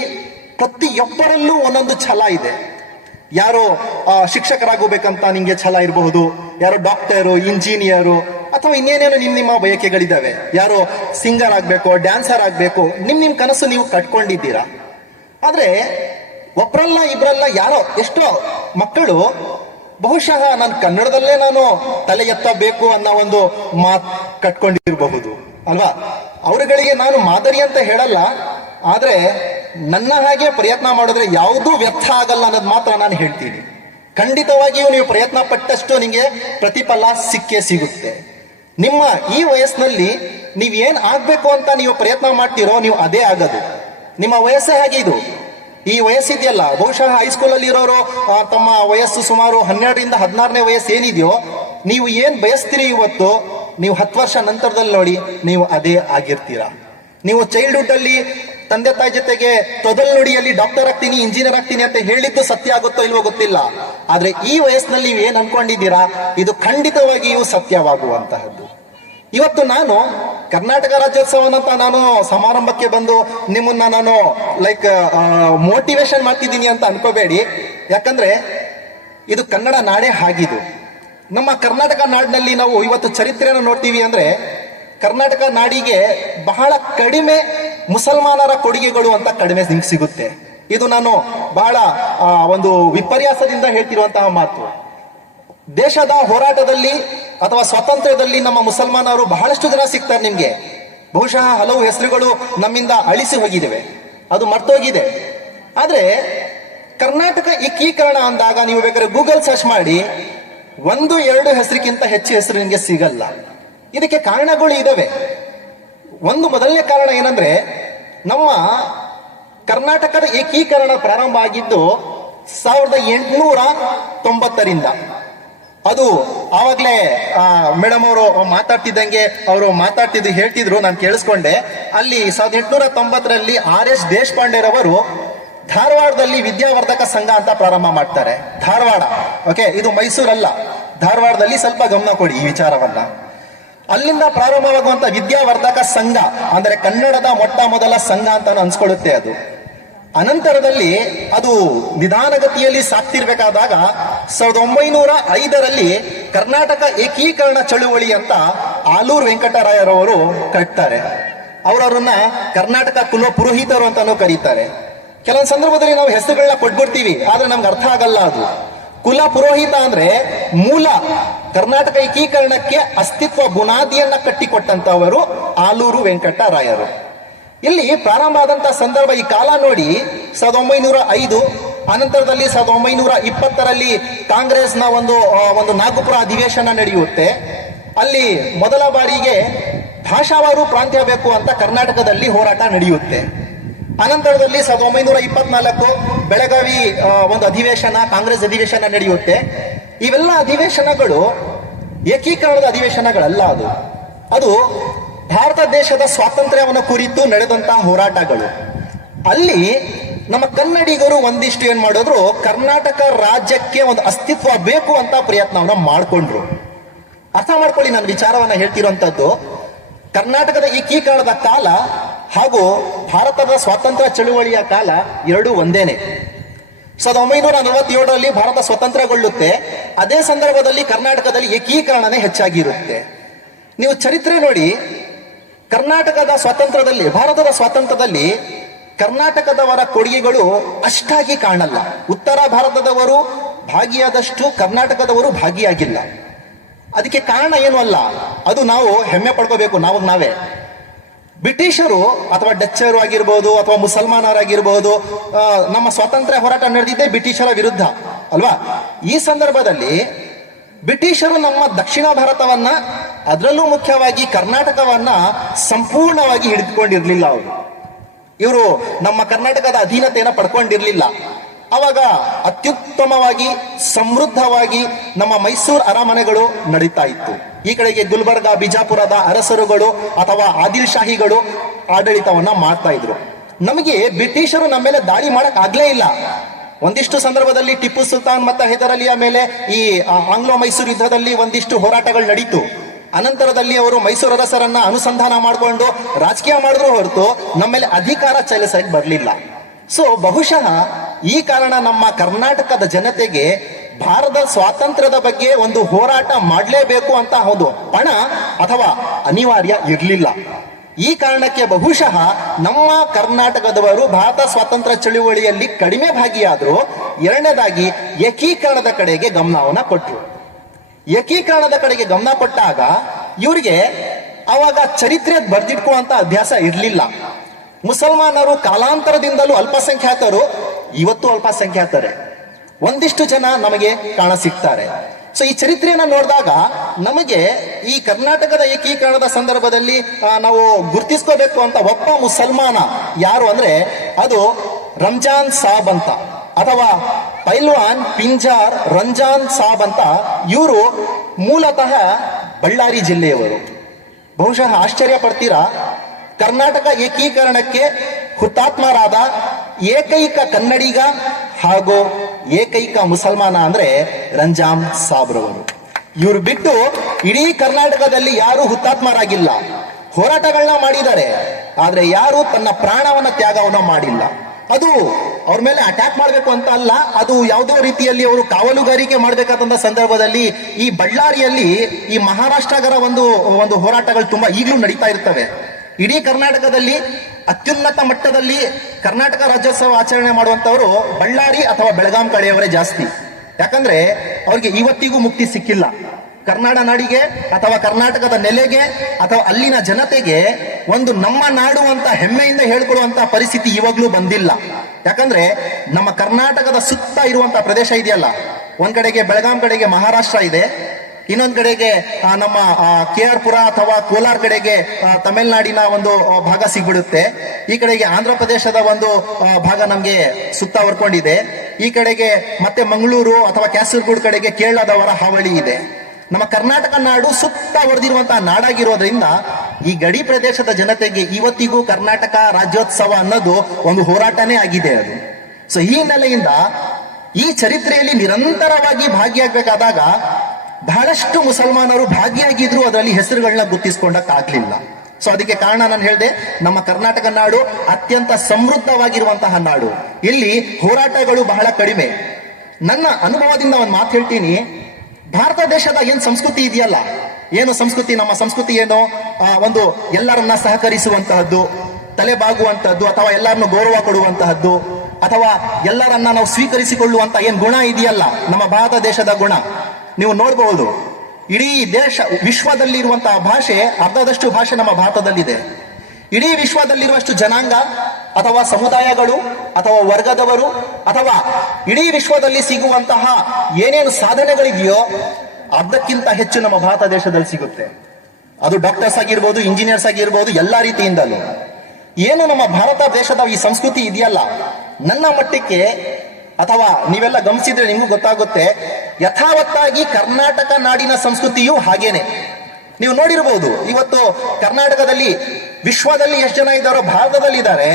ಪ್ರತಿಯೊಬ್ಬರಲ್ಲೂ ಒಂದೊಂದು ಛಲ ಇದೆ. ಯಾರೋ ಶಿಕ್ಷಕರಾಗಬೇಕಂತ ನಿಮ್ಗೆ ಛಲ ಇರಬಹುದು, ಯಾರೋ ಡಾಕ್ಟರು, ಇಂಜಿನಿಯರು, ಅಥವಾ ಇನ್ನೇನೇನೋ ನಿಮ್ಮ ಬಯಕೆಗಳಿದ್ದಾವೆ. ಯಾರೋ ಸಿಂಗರ್ ಆಗ್ಬೇಕು, ಡ್ಯಾನ್ಸರ್ ಆಗ್ಬೇಕು, ನಿಮ್ ಕನಸು ನೀವು ಕಟ್ಕೊಂಡಿದ್ದೀರಾ. ಆದ್ರೆ ಒಬ್ರಲ್ಲ ಇಬ್ರಲ್ಲ ಯಾರೋ ಎಷ್ಟೋ ಮಕ್ಕಳು ಬಹುಶಃ ನಾನು ಕನ್ನಡದಲ್ಲೇ ನಾನು ತಲೆ ಎತ್ತಬೇಕು ಅನ್ನೋ ಒಂದು ಮಾತು ಕಟ್ಕೊಂಡಿರಬಹುದು ಅಲ್ವಾ. ಅವರುಗಳಿಗೆ ನಾನು ಮಾದರಿ ಅಂತ ಹೇಳಲ್ಲ, ಆದ್ರೆ ನನ್ನ ಹಾಗೆ ಪ್ರಯತ್ನ ಮಾಡಿದ್ರೆ ಯಾವುದೂ ವ್ಯರ್ಥ ಆಗಲ್ಲ ಅನ್ನೋದು ಮಾತ್ರ ನಾನು ಹೇಳ್ತೀನಿ. ಖಂಡಿತವಾಗಿಯೂ ನೀವು ಪ್ರಯತ್ನ ಪಟ್ಟಷ್ಟು ನಿಮಗೆ ಪ್ರತಿಫಲ ಸಿಕ್ಕೇ ಸಿಗುತ್ತೆ. ನಿಮ್ಮ ಈ ವಯಸ್ಸಿನಲ್ಲಿ ನೀವೇನ್ ಆಗ್ಬೇಕು ಅಂತ ನೀವು ಪ್ರಯತ್ನ ಮಾಡ್ತೀರೋ, ನೀವು ಅದೇ ಆಗೋದು. ನಿಮ್ಮ ವಯಸ್ಸೇ ಹಾಗೆ. ಇದು ಈ ವಯಸ್ಸಿದೆಯಲ್ಲ, ಬಹುಶಃ ಹೈಸ್ಕೂಲಲ್ಲಿ ಇರೋರು ತಮ್ಮ ವಯಸ್ಸು ಸುಮಾರು 12ರಿಂದ 16ನೇ ವಯಸ್ಸು ಏನಿದೆಯೋ, ನೀವು ಏನ್ ಬಯಸ್ತೀರಿ ಇವತ್ತು, ನೀವು 10 ವರ್ಷ ನಂತರದಲ್ಲಿ ನೋಡಿ ನೀವು ಅದೇ ಆಗಿರ್ತೀರಾ. ನೀವು ಚೈಲ್ಡ್ಹುಡ್ ಅಲ್ಲಿ ತಂದೆ ತಾಯಿ ಜೊತೆಗೆ ತೊದಲ್ ನುಡಿಯಲ್ಲಿ ಡಾಕ್ಟರ್ ಆಗ್ತೀನಿ, ಇಂಜಿನಿಯರ್ ಆಗ್ತೀನಿ ಅಂತ ಹೇಳಿದ್ದು ಸತ್ಯ ಆಗುತ್ತೋ ಇಲ್ವೋ ಗೊತ್ತಿಲ್ಲ. ಆದ್ರೆ ಈ ವಯಸ್ಸಿನಲ್ಲಿ ನೀವು ಏನ್ ಅನ್ಕೊಂಡಿದ್ದೀರಾ, ಇದು ಖಂಡಿತವಾಗಿಯೂ ಸತ್ಯವಾಗುವಂತಹದ್ದು. ಇವತ್ತು ನಾನು ಕರ್ನಾಟಕ ರಾಜ್ಯೋತ್ಸವನಂತ ನಾನು ಸಮಾರಂಭಕ್ಕೆ ಬಂದು ನಿಮ್ಮನ್ನ ನಾನು ಲೈಕ್ ಮೋಟಿವೇಶನ್ ಮಾಡ್ತಿದ್ದೀನಿ ಅಂತ ಅನ್ಕೋಬೇಡಿ. ಯಾಕಂದ್ರೆ ಇದು ಕನ್ನಡ ನಾಡೇ ಆಗಿದು. ನಮ್ಮ ಕರ್ನಾಟಕ ನಾಡಿನಲ್ಲಿ ನಾವು ಇವತ್ತು ಚರಿತ್ರೆಯನ್ನು ನೋಡ್ತೀವಿ ಅಂದ್ರೆ, ಕರ್ನಾಟಕ ನಾಡಿಗೆ ಬಹಳ ಕಡಿಮೆ ಮುಸಲ್ಮಾನರ ಕೊಡುಗೆಗಳು ಅಂತ ಕಡಿಮೆ ನಿಮ್ಗೆ ಸಿಗುತ್ತೆ. ಇದು ನಾನು ಬಹಳ ಒಂದು ವಿಪರ್ಯಾಸದಿಂದ ಹೇಳ್ತಿರುವಂತಹ ಮಾತು. ದೇಶದ ಹೋರಾಟದಲ್ಲಿ ಅಥವಾ ಸ್ವಾತಂತ್ರ್ಯದಲ್ಲಿ ನಮ್ಮ ಮುಸಲ್ಮಾನರು ಬಹಳಷ್ಟು ಜನ ಸಿಗ್ತಾರೆ ನಿಮ್ಗೆ. ಬಹುಶಃ ಹಲವು ಹೆಸರುಗಳು ನಮ್ಮಿಂದ ಅಳಿಸಿ ಹೋಗಿದ್ದೇವೆ, ಅದು ಮರ್ತೋಗಿದೆ. ಆದ್ರೆ ಕರ್ನಾಟಕ ಏಕೀಕರಣ ಅಂದಾಗ ನೀವು ಬೇಕಾದ್ರೆ ಗೂಗಲ್ ಸರ್ಚ್ ಮಾಡಿ, 1-2 ಹೆಸರಿಗಿಂತ ಹೆಚ್ಚು ಹೆಸರು ನಿಮ್ಗೆ ಸಿಗಲ್ಲ. ಇದಕ್ಕೆ ಕಾರಣಗಳು ಇದಾವೆ. ಒಂದು ಮೊದಲನೇ ಕಾರಣ ಏನಂದ್ರೆ, ನಮ್ಮ ಕರ್ನಾಟಕದ ಏಕೀಕರಣ ಪ್ರಾರಂಭ ಆಗಿದ್ದು 1890ರಿಂದ. ಅದು ಆವಾಗ್ಲೇ ಮೇಡಮ್ ಅವರು ಮಾತಾಡ್ತಿದ್ದಂಗೆ ಅವರು ಹೇಳ್ತಿದ್ರು, ನಾನು ಕೇಳಿಸ್ಕೊಂಡೆ. ಅಲ್ಲಿ 1890ರಲ್ಲಿ RS ದೇಶಪಾಂಡೆರವರು ಧಾರವಾಡದಲ್ಲಿ ವಿದ್ಯಾವರ್ಧಕ ಸಂಘ ಅಂತ ಪ್ರಾರಂಭ ಮಾಡ್ತಾರೆ. ಧಾರವಾಡ, ಓಕೆ, ಇದು ಮೈಸೂರಲ್ಲ, ಧಾರವಾಡದಲ್ಲಿ ಸ್ವಲ್ಪ ಗಮನ ಕೊಡಿ ಈ ವಿಚಾರವನ್ನ. ಅಲ್ಲಿಂದ ಪ್ರಾರಂಭವಾಗುವಂತ ವಿದ್ಯಾವರ್ಧಕ ಸಂಘ ಅಂದ್ರೆ ಕನ್ನಡದ ಮೊಟ್ಟ ಮೊದಲ ಸಂಘ ಅಂತ ಅನ್ಸ್ಕೊಳ್ಳುತ್ತೆ ಅದು. ಅನಂತರದಲ್ಲಿ ಅದು ನಿಧಾನಗತಿಯಲ್ಲಿ ಸಾಕ್ತಿರ್ಬೇಕಾದಾಗ 1905ರಲ್ಲಿ ಕರ್ನಾಟಕ ಏಕೀಕರಣ ಚಳುವಳಿ ಅಂತ ಆಲೂರು ವೆಂಕಟರಾಯರವರು ಕಟ್ತಾರೆ. ಅವರವರನ್ನ ಕರ್ನಾಟಕ ಕುಲ ಪುರೋಹಿತರು ಅಂತಾನೂ ಕರೀತಾರೆ. ಕೆಲವೊಂದು ಸಂದರ್ಭದಲ್ಲಿ ನಾವು ಹೆಸರುಗಳನ್ನ ಕೊಟ್ಬಿಡ್ತೀವಿ, ಆದ್ರೆ ನಮ್ಗೆ ಅರ್ಥ ಆಗಲ್ಲ ಅದು. ಕುಲ ಪುರೋಹಿತ ಅಂದ್ರೆ ಮೂಲ ಕರ್ನಾಟಕ ಏಕೀಕರಣಕ್ಕೆ ಅಸ್ತಿತ್ವ ಬುನಾದಿಯನ್ನ ಕಟ್ಟಿಕೊಟ್ಟಂತವರು ಆಲೂರು ವೆಂಕಟರಾಯರು. ಇಲ್ಲಿ ಪ್ರಾರಂಭ ಆದಂತಹ ಸಂದರ್ಭ, ಈ ಕಾಲ ನೋಡಿ 1905, ಅನಂತರದಲ್ಲಿ 1920ರಲ್ಲಿ ಕಾಂಗ್ರೆಸ್ನ ಒಂದು ನಾಗಪುರ ಅಧಿವೇಶನ ನಡೆಯುತ್ತೆ. ಅಲ್ಲಿ ಮೊದಲ ಬಾರಿಗೆ ಭಾಷಾವಾರು ಪ್ರಾಂತ್ಯ ಬೇಕು ಅಂತ ಕರ್ನಾಟಕದಲ್ಲಿ ಹೋರಾಟ ನಡೆಯುತ್ತೆ. ಅನಂತರದಲ್ಲಿ 1924 ಬೆಳಗಾವಿ ಒಂದು ಅಧಿವೇಶನ, ಕಾಂಗ್ರೆಸ್ ಅಧಿವೇಶನ ನಡೆಯುತ್ತೆ. ಇವೆಲ್ಲ ಅಧಿವೇಶನಗಳು ಏಕೀಕರಣದ ಅಧಿವೇಶನಗಳಲ್ಲ, ಅದು ಭಾರತ ದೇಶದ ಸ್ವಾತಂತ್ರ್ಯವನ್ನು ಕುರಿತು ನಡೆದಂತಹ ಹೋರಾಟಗಳು. ಅಲ್ಲಿ ನಮ್ಮ ಕನ್ನಡಿಗರು ಒಂದಿಷ್ಟು ಏನ್ ಮಾಡಿದ್ರು, ಕರ್ನಾಟಕ ರಾಜ್ಯಕ್ಕೆ ಒಂದು ಅಸ್ತಿತ್ವ ಬೇಕು ಅಂತ ಪ್ರಯತ್ನವನ್ನ ಮಾಡಿಕೊಂಡ್ರು. ಅರ್ಥ ಮಾಡ್ಕೊಳ್ಳಿ, ನಾನು ವಿಚಾರವನ್ನ ಹೇಳ್ತಿರುವಂತದ್ದು. ಕರ್ನಾಟಕದ ಏಕೀಕರಣದ ಕಾಲ ಹಾಗೂ ಭಾರತದ ಸ್ವಾತಂತ್ರ್ಯ ಚಳುವಳಿಯ ಕಾಲ ಎರಡೂ ಒಂದೇನೆ. 1947ರಲ್ಲಿ ಭಾರತ ಸ್ವತಂತ್ರಗೊಳ್ಳುತ್ತೆ. ಅದೇ ಸಂದರ್ಭದಲ್ಲಿ ಕರ್ನಾಟಕದಲ್ಲಿ ಏಕೀಕರಣನೇ ಹೆಚ್ಚಾಗಿರುತ್ತೆ. ನೀವು ಚರಿತ್ರೆ ನೋಡಿ, ಕರ್ನಾಟಕದ ಸ್ವಾತಂತ್ರ್ಯದಲ್ಲಿ, ಭಾರತದ ಸ್ವಾತಂತ್ರ್ಯದಲ್ಲಿ ಕರ್ನಾಟಕದವರ ಕೊಡುಗೆಗಳು ಅಷ್ಟಾಗಿ ಕಾಣಲ್ಲ. ಉತ್ತರ ಭಾರತದವರು ಭಾಗಿಯಾದಷ್ಟು ಕರ್ನಾಟಕದವರು ಭಾಗಿಯಾಗಿಲ್ಲ. ಅದಕ್ಕೆ ಕಾರಣ ಏನು ಅಲ್ಲ, ಅದು ನಾವು ಹೆಮ್ಮೆ ಪಡ್ಕೋಬೇಕು ನಾವೇ. ಬ್ರಿಟಿಷರು ಅಥವಾ ಡಚ್ಚರು ಆಗಿರ್ಬೋದು ಅಥವಾ ಮುಸಲ್ಮಾನರಾಗಿರ್ಬೋದು, ನಮ್ಮ ಸ್ವಾತಂತ್ರ್ಯ ಹೋರಾಟ ನಡೆದಿದ್ದೇ ಬ್ರಿಟಿಷರ ವಿರುದ್ಧ ಅಲ್ವಾ. ಈ ಸಂದರ್ಭದಲ್ಲಿ ಬ್ರಿಟಿಷರು ನಮ್ಮ ದಕ್ಷಿಣ ಭಾರತವನ್ನ, ಅದರಲ್ಲೂ ಮುಖ್ಯವಾಗಿ ಕರ್ನಾಟಕವನ್ನ ಸಂಪೂರ್ಣವಾಗಿ ಹಿಡಿದುಕೊಂಡಿರ್ಲಿಲ್ಲ. ಇವರು ನಮ್ಮ ಕರ್ನಾಟಕದ ಅಧೀನತೆಯನ್ನು ಪಡ್ಕೊಂಡಿರ್ಲಿಲ್ಲ. ಅವಾಗ ಅತ್ಯುತ್ತಮವಾಗಿ ಸಮೃದ್ಧವಾಗಿ ನಮ್ಮ ಮೈಸೂರು ಅರಮನೆಗಳು ನಡೀತಾ ಇತ್ತು. ಈ ಕಡೆಗೆ ಗುಲ್ಬರ್ಗ, ಬಿಜಾಪುರದ ಅರಸರುಗಳು ಅಥವಾ ಆದಿಲ್ ಶಾಹಿಗಳು ಆಡಳಿತವನ್ನ ಮಾಡ್ತಾ ಇದ್ರು. ನಮಗೆ ಬ್ರಿಟಿಷರು ನಮ್ಮ ಮೇಲೆ ದಾಳಿ ಮಾಡಕ್ ಆಗ್ಲೇ ಇಲ್ಲ. ಒಂದಿಷ್ಟು ಸಂದರ್ಭದಲ್ಲಿ ಟಿಪ್ಪು ಸುಲ್ತಾನ್ ಮತ್ತು ಹೈದರ್ ಅಲಿಯ ಮೇಲೆ ಈ ಆಂಗ್ಲೋ ಮೈಸೂರು ಯುದ್ಧದಲ್ಲಿ ಒಂದಿಷ್ಟು ಹೋರಾಟಗಳು ನಡೀತು. ಅನಂತರದಲ್ಲಿ ಅವರು ಮೈಸೂರು ಅರಸರನ್ನ ಅನುಸಂಧಾನ ಮಾಡಿಕೊಂಡು ರಾಜಕೀಯ ಮಾಡಿದ್ರು ಹೊರತು ನಮ್ಮ ಮೇಲೆ ಅಧಿಕಾರ ಚಲಿಸಕ್ಕೆ ಬರಲಿಲ್ಲ. ಸೊ ಬಹುಶಃ ಈ ಕಾರಣ ನಮ್ಮ ಕರ್ನಾಟಕದ ಜನತೆಗೆ ಭಾರತದ ಸ್ವಾತಂತ್ರ್ಯದ ಬಗ್ಗೆ ಒಂದು ಹೋರಾಟ ಮಾಡಲೇಬೇಕು ಅಂತ ಒಂದು ಪಣ ಅಥವಾ ಅನಿವಾರ್ಯ ಇರಲಿಲ್ಲ. ಈ ಕಾರಣಕ್ಕೆ ಬಹುಶಃ ನಮ್ಮ ಕರ್ನಾಟಕದವರು ಭಾರತ ಸ್ವಾತಂತ್ರ್ಯ ಚಳುವಳಿಯಲ್ಲಿ ಕಡಿಮೆ ಭಾಗಿಯಾದ್ರು. ಎರಡನೇದಾಗಿ ಏಕೀಕರಣದ ಕಡೆಗೆ ಗಮನವನ್ನ ಕೊಟ್ಟರು. ಏಕೀಕರಣದ ಕಡೆಗೆ ಗಮನ ಕೊಟ್ಟಾಗ ಇವರಿಗೆ ಅವಾಗ ಚರಿತ್ರೆ ಬರೆದಿಟ್ಕೊಳ್ಳುವಂತ ಅಭ್ಯಾಸ ಇರಲಿಲ್ಲ. ಮುಸಲ್ಮಾನರು ಕಾಲಾಂತರದಿಂದಲೂ ಅಲ್ಪಸಂಖ್ಯಾತರು, ಇವತ್ತು ಅಲ್ಪಸಂಖ್ಯಾತರೇ. ಒಂದಿಷ್ಟು ಜನ ನಮಗೆ ಕಾಣ ಸಿಗ್ತಾರೆ. ಸೊ ಈ ಚರಿತ್ರೆಯನ್ನ ನೋಡಿದಾಗ ನಮಗೆ ಈ ಕರ್ನಾಟಕದ ಏಕೀಕರಣದ ಸಂದರ್ಭದಲ್ಲಿ ನಾವು ಗುರ್ತಿಸ್ಕೋಬೇಕು ಅಂತ ಒಬ್ಬ ಮುಸಲ್ಮಾನ ಯಾರು ಅಂದ್ರೆ ಅದು ರಂಜಾನ್ ಸಾಬ್ ಅಂತ, ಅಥವಾ ಪೈಲ್ವಾನ್ ಪಿಂಜಾರ್ ರಂಜಾನ್ ಸಾಬ್ ಅಂತ. ಇವರು ಮೂಲತಃ ಬಳ್ಳಾರಿ ಜಿಲ್ಲೆಯವರು. ಬಹುಶಃ ಆಶ್ಚರ್ಯ ಪಡ್ತೀರಾ, ಕರ್ನಾಟಕ ಏಕೀಕರಣಕ್ಕೆ ಹುತಾತ್ಮರಾದ ಏಕೈಕ ಕನ್ನಡಿಗ ಹಾಗೂ ಏಕೈಕ ಮುಸಲ್ಮಾನ ಅಂದ್ರೆ ರಂಜಾನ್ ಸಾಬ್ರವರು. ಇವರು ಬಿಟ್ಟು ಇಡೀ ಕರ್ನಾಟಕದಲ್ಲಿ ಯಾರು ಹುತಾತ್ಮರಾಗಿಲ್ಲ. ಹೋರಾಟಗಳನ್ನ ಮಾಡಿದ್ದಾರೆ, ಆದ್ರೆ ಯಾರು ತನ್ನ ಪ್ರಾಣವನ್ನ ತ್ಯಾಗವನ್ನ ಮಾಡಿಲ್ಲ. ಅದು ಅವ್ರ ಮೇಲೆ ಅಟ್ಯಾಕ್ ಮಾಡಬೇಕು ಅಂತ ಅಲ್ಲ, ಅದು ಯಾವುದೇ ರೀತಿಯಲ್ಲಿ ಅವರು ಕಾವಲುಗಾರಿಕೆ ಮಾಡಬೇಕಾದಂತ ಸಂದರ್ಭದಲ್ಲಿ ಈ ಬಳ್ಳಾರಿಯಲ್ಲಿ ಈ ಮಹಾರಾಷ್ಟ್ರಗರ ಒಂದು ಹೋರಾಟಗಳು ತುಂಬಾ ಈಗಲೂ ನಡೀತಾ ಇರ್ತವೆ. ಇಡೀ ಕರ್ನಾಟಕದಲ್ಲಿ ಅತ್ಯುನ್ನತ ಮಟ್ಟದಲ್ಲಿ ಕರ್ನಾಟಕ ರಾಜ್ಯೋತ್ಸವ ಆಚರಣೆ ಮಾಡುವಂತವರು ಬಳ್ಳಾರಿ ಅಥವಾ ಬೆಳಗಾಂ ಕಡೆಯವರೇ ಜಾಸ್ತಿ. ಯಾಕಂದ್ರೆ ಅವ್ರಿಗೆ ಇವತ್ತಿಗೂ ಮುಕ್ತಿ ಸಿಕ್ಕಿಲ್ಲ. ಕರ್ನಾಟಕ ನಾಡಿಗೆ ಅಥವಾ ಕರ್ನಾಟಕದ ನೆಲೆಗೆ ಅಥವಾ ಅಲ್ಲಿನ ಜನತೆಗೆ ಒಂದು ನಮ್ಮ ನಾಡು ಅಂತ ಹೆಮ್ಮೆಯಿಂದ ಹೇಳ್ಕೊಳ್ಳುವಂತ ಪರಿಸ್ಥಿತಿ ಇವಾಗ್ಲೂ ಬಂದಿಲ್ಲ. ಯಾಕಂದ್ರೆ ನಮ್ಮ ಕರ್ನಾಟಕದ ಸುತ್ತ ಇರುವಂತಹ ಪ್ರದೇಶ ಇದೆಯಲ್ಲ, ಒಂದ್ ಕಡೆಗೆ ಬೆಳಗಾಂ ಕಡೆಗೆ ಮಹಾರಾಷ್ಟ್ರ ಇದೆ, ಇನ್ನೊಂದ್ ಕಡೆಗೆ ನಮ್ಮ KR ಪುರ ಅಥವಾ ಕೋಲಾರ ಕಡೆಗೆ ತಮಿಳುನಾಡಿನ ಒಂದು ಭಾಗ ಸಿಗ್ಬಿಡುತ್ತೆ. ಈ ಕಡೆಗೆ ಆಂಧ್ರ ಪ್ರದೇಶದ ಒಂದು ಭಾಗ ನಮ್ಗೆ ಸುತ್ತ ಹೊರ್ಕೊಂಡಿದೆ. ಈ ಕಡೆಗೆ ಮತ್ತೆ ಮಂಗಳೂರು ಅಥವಾ ಕ್ಯಾಸರಗೋಡು ಕಡೆಗೆ ಕೇರಳದವರ ಹಾವಳಿ ಇದೆ. ನಮ್ಮ ಕರ್ನಾಟಕ ನಾಡು ಸುತ್ತ ಹೊಡೆದಿರುವಂತಹ ನಾಡಾಗಿರೋದ್ರಿಂದ ಈ ಗಡಿ ಪ್ರದೇಶದ ಜನತೆಗೆ ಇವತ್ತಿಗೂ ಕರ್ನಾಟಕ ರಾಜ್ಯೋತ್ಸವ ಅನ್ನೋದು ಒಂದು ಹೋರಾಟನೇ ಆಗಿದೆ ಅದು. ಸೊ ಈ ಹಿನ್ನೆಲೆಯಿಂದ ಈ ಚರಿತ್ರೆಯಲ್ಲಿ ನಿರಂತರವಾಗಿ ಭಾಗಿಯಾಗಬೇಕಾದಾಗ ಬಹಳಷ್ಟು ಮುಸಲ್ಮಾನರು ಭಾಗಿಯಾಗಿದ್ರು, ಅದರಲ್ಲಿ ಹೆಸರುಗಳನ್ನ ಗುರ್ತಿಸ್ಕೊಂಡಕ್ಕಾಗ್ಲಿಲ್ಲ. ಸೊ ಅದಕ್ಕೆ ಕಾರಣ ನಾನು ಹೇಳಿದೆ, ನಮ್ಮ ಕರ್ನಾಟಕ ನಾಡು ಅತ್ಯಂತ ಸಮೃದ್ಧವಾಗಿರುವಂತಹ ನಾಡು. ಇಲ್ಲಿ ಹೋರಾಟಗಳು ಬಹಳ ಕಡಿಮೆ. ನನ್ನ ಅನುಭವದಿಂದ ಒಂದು ಮಾತು ಹೇಳ್ತೀನಿ, ಭಾರತ ದೇಶದ ಏನ್ ಸಂಸ್ಕೃತಿ ಇದೆಯಲ್ಲ ಏನು ಸಂಸ್ಕೃತಿ, ನಮ್ಮ ಸಂಸ್ಕೃತಿ ಏನು, ಒಂದು ಎಲ್ಲರನ್ನ ಸಹಕರಿಸುವಂತಹದ್ದು, ತಲೆ ಬಾಗುವಂತಹದ್ದು, ಅಥವಾ ಎಲ್ಲರನ್ನು ಗೌರವ ಕೊಡುವಂತಹದ್ದು, ಅಥವಾ ಎಲ್ಲರನ್ನ ನಾವು ಸ್ವೀಕರಿಸಿಕೊಳ್ಳುವಂತ ಏನ್ ಗುಣ ಇದೆಯಲ್ಲ ನಮ್ಮ ಭಾರತ ದೇಶದ ಗುಣ, ನೀವು ನೋಡಬಹುದು. ಇಡೀ ದೇಶ, ವಿಶ್ವದಲ್ಲಿರುವಂತಹ ಭಾಷೆ ಅರ್ಧದಷ್ಟು ಭಾಷೆ ನಮ್ಮ ಭಾರತದಲ್ಲಿದೆ. ಇಡೀ ವಿಶ್ವದಲ್ಲಿರುವಷ್ಟು ಜನಾಂಗ ಅಥವಾ ಸಮುದಾಯಗಳು ಅಥವಾ ವರ್ಗದವರು ಅಥವಾ ಇಡೀ ವಿಶ್ವದಲ್ಲಿ ಸಿಗುವಂತಹ ಏನೇನು ಸಾಧನೆಗಳಿದೆಯೋ ಅರ್ಧಕ್ಕಿಂತ ಹೆಚ್ಚು ನಮ್ಮ ಭಾರತ ದೇಶದಲ್ಲಿ ಸಿಗುತ್ತೆ. ಅದು ಡಾಕ್ಟರ್ಸ್ ಆಗಿರ್ಬೋದು, ಇಂಜಿನಿಯರ್ಸ್ ಆಗಿರ್ಬೋದು, ಎಲ್ಲಾ ರೀತಿಯಿಂದಲೂ. ಏನು ನಮ್ಮ ಭಾರತ ದೇಶದ ಈ ಸಂಸ್ಕೃತಿ ಇದೆಯಲ್ಲ, ನನ್ನ ಮಟ್ಟಕ್ಕೆ ಅಥವಾ ನೀವೆಲ್ಲ ಗಮನಿಸಿದ್ರೆ ನಿಮಗೂ ಗೊತ್ತಾಗುತ್ತೆ, ಯಥಾವತ್ತಾಗಿ ಕರ್ನಾಟಕ ನಾಡಿನ ಸಂಸ್ಕೃತಿಯೂ ಹಾಗೇನೆ. ನೀವು ನೋಡಿರ್ಬೋದು, ಇವತ್ತು ಕರ್ನಾಟಕದಲ್ಲಿ ವಿಶ್ವದಲ್ಲಿ ಎಷ್ಟು ಜನ ಇದ್ದಾರೋ ಭಾರತದಲ್ಲಿ ಇದ್ದಾರೆ,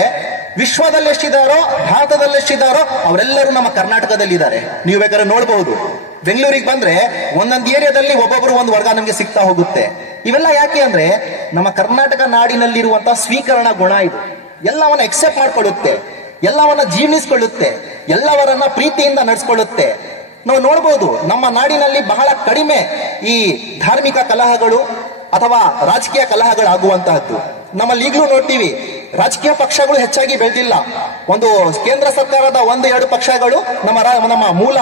ವಿಶ್ವದಲ್ಲಿ ಎಷ್ಟಿದ್ದಾರೋ ಭಾರತದಲ್ಲಿ ಎಷ್ಟಿದ್ದಾರೋ ಅವರೆಲ್ಲರೂ ನಮ್ಮ ಕರ್ನಾಟಕದಲ್ಲಿ ಇದ್ದಾರೆ. ನೀವು ಬೇಕಾದ್ರೆ ನೋಡಬಹುದು, ಬೆಂಗಳೂರಿಗೆ ಬಂದ್ರೆ ಒಂದೊಂದು ಏರಿಯಾದಲ್ಲಿ ಒಬ್ಬೊಬ್ರು ಒಂದು ವರ್ಗ ನಮ್ಗೆ ಸಿಗ್ತಾ ಹೋಗುತ್ತೆ. ಇವೆಲ್ಲ ಯಾಕೆ ಅಂದ್ರೆ ನಮ್ಮ ಕರ್ನಾಟಕ ನಾಡಿನಲ್ಲಿರುವಂತಹ ಸ್ವೀಕರಣ ಗುಣ ಇದು. ಎಲ್ಲವನ್ನ ಎಕ್ಸೆಪ್ಟ್ ಮಾಡ್ಕೊಳ್ಳುತ್ತೆ, ಎಲ್ಲವನ್ನ ಜೀರ್ಣಿಸ್ಕೊಳ್ಳುತ್ತೆ, ಎಲ್ಲವರನ್ನ ಪ್ರೀತಿಯಿಂದ ನಡೆಸ್ಕೊಳ್ಳುತ್ತೆ. ನಾವು ನೋಡಬಹುದು, ನಮ್ಮ ನಾಡಿನಲ್ಲಿ ಬಹಳ ಕಡಿಮೆ ಈ ಧಾರ್ಮಿಕ ಕಲಹಗಳು ಅಥವಾ ರಾಜಕೀಯ ಕಲಹಗಳಾಗುವಂತಹದ್ದು. ನಮ್ಮಲ್ಲಿ ಈಗಲೂ ನೋಡ್ತೀವಿ, ರಾಜಕೀಯ ಪಕ್ಷಗಳು ಹೆಚ್ಚಾಗಿ ಬೆಳೆದಿಲ್ಲ. ಒಂದು ಕೇಂದ್ರ ಸರ್ಕಾರದ 1-2 ಪಕ್ಷಗಳು ನಮ್ಮ ಮೂಲ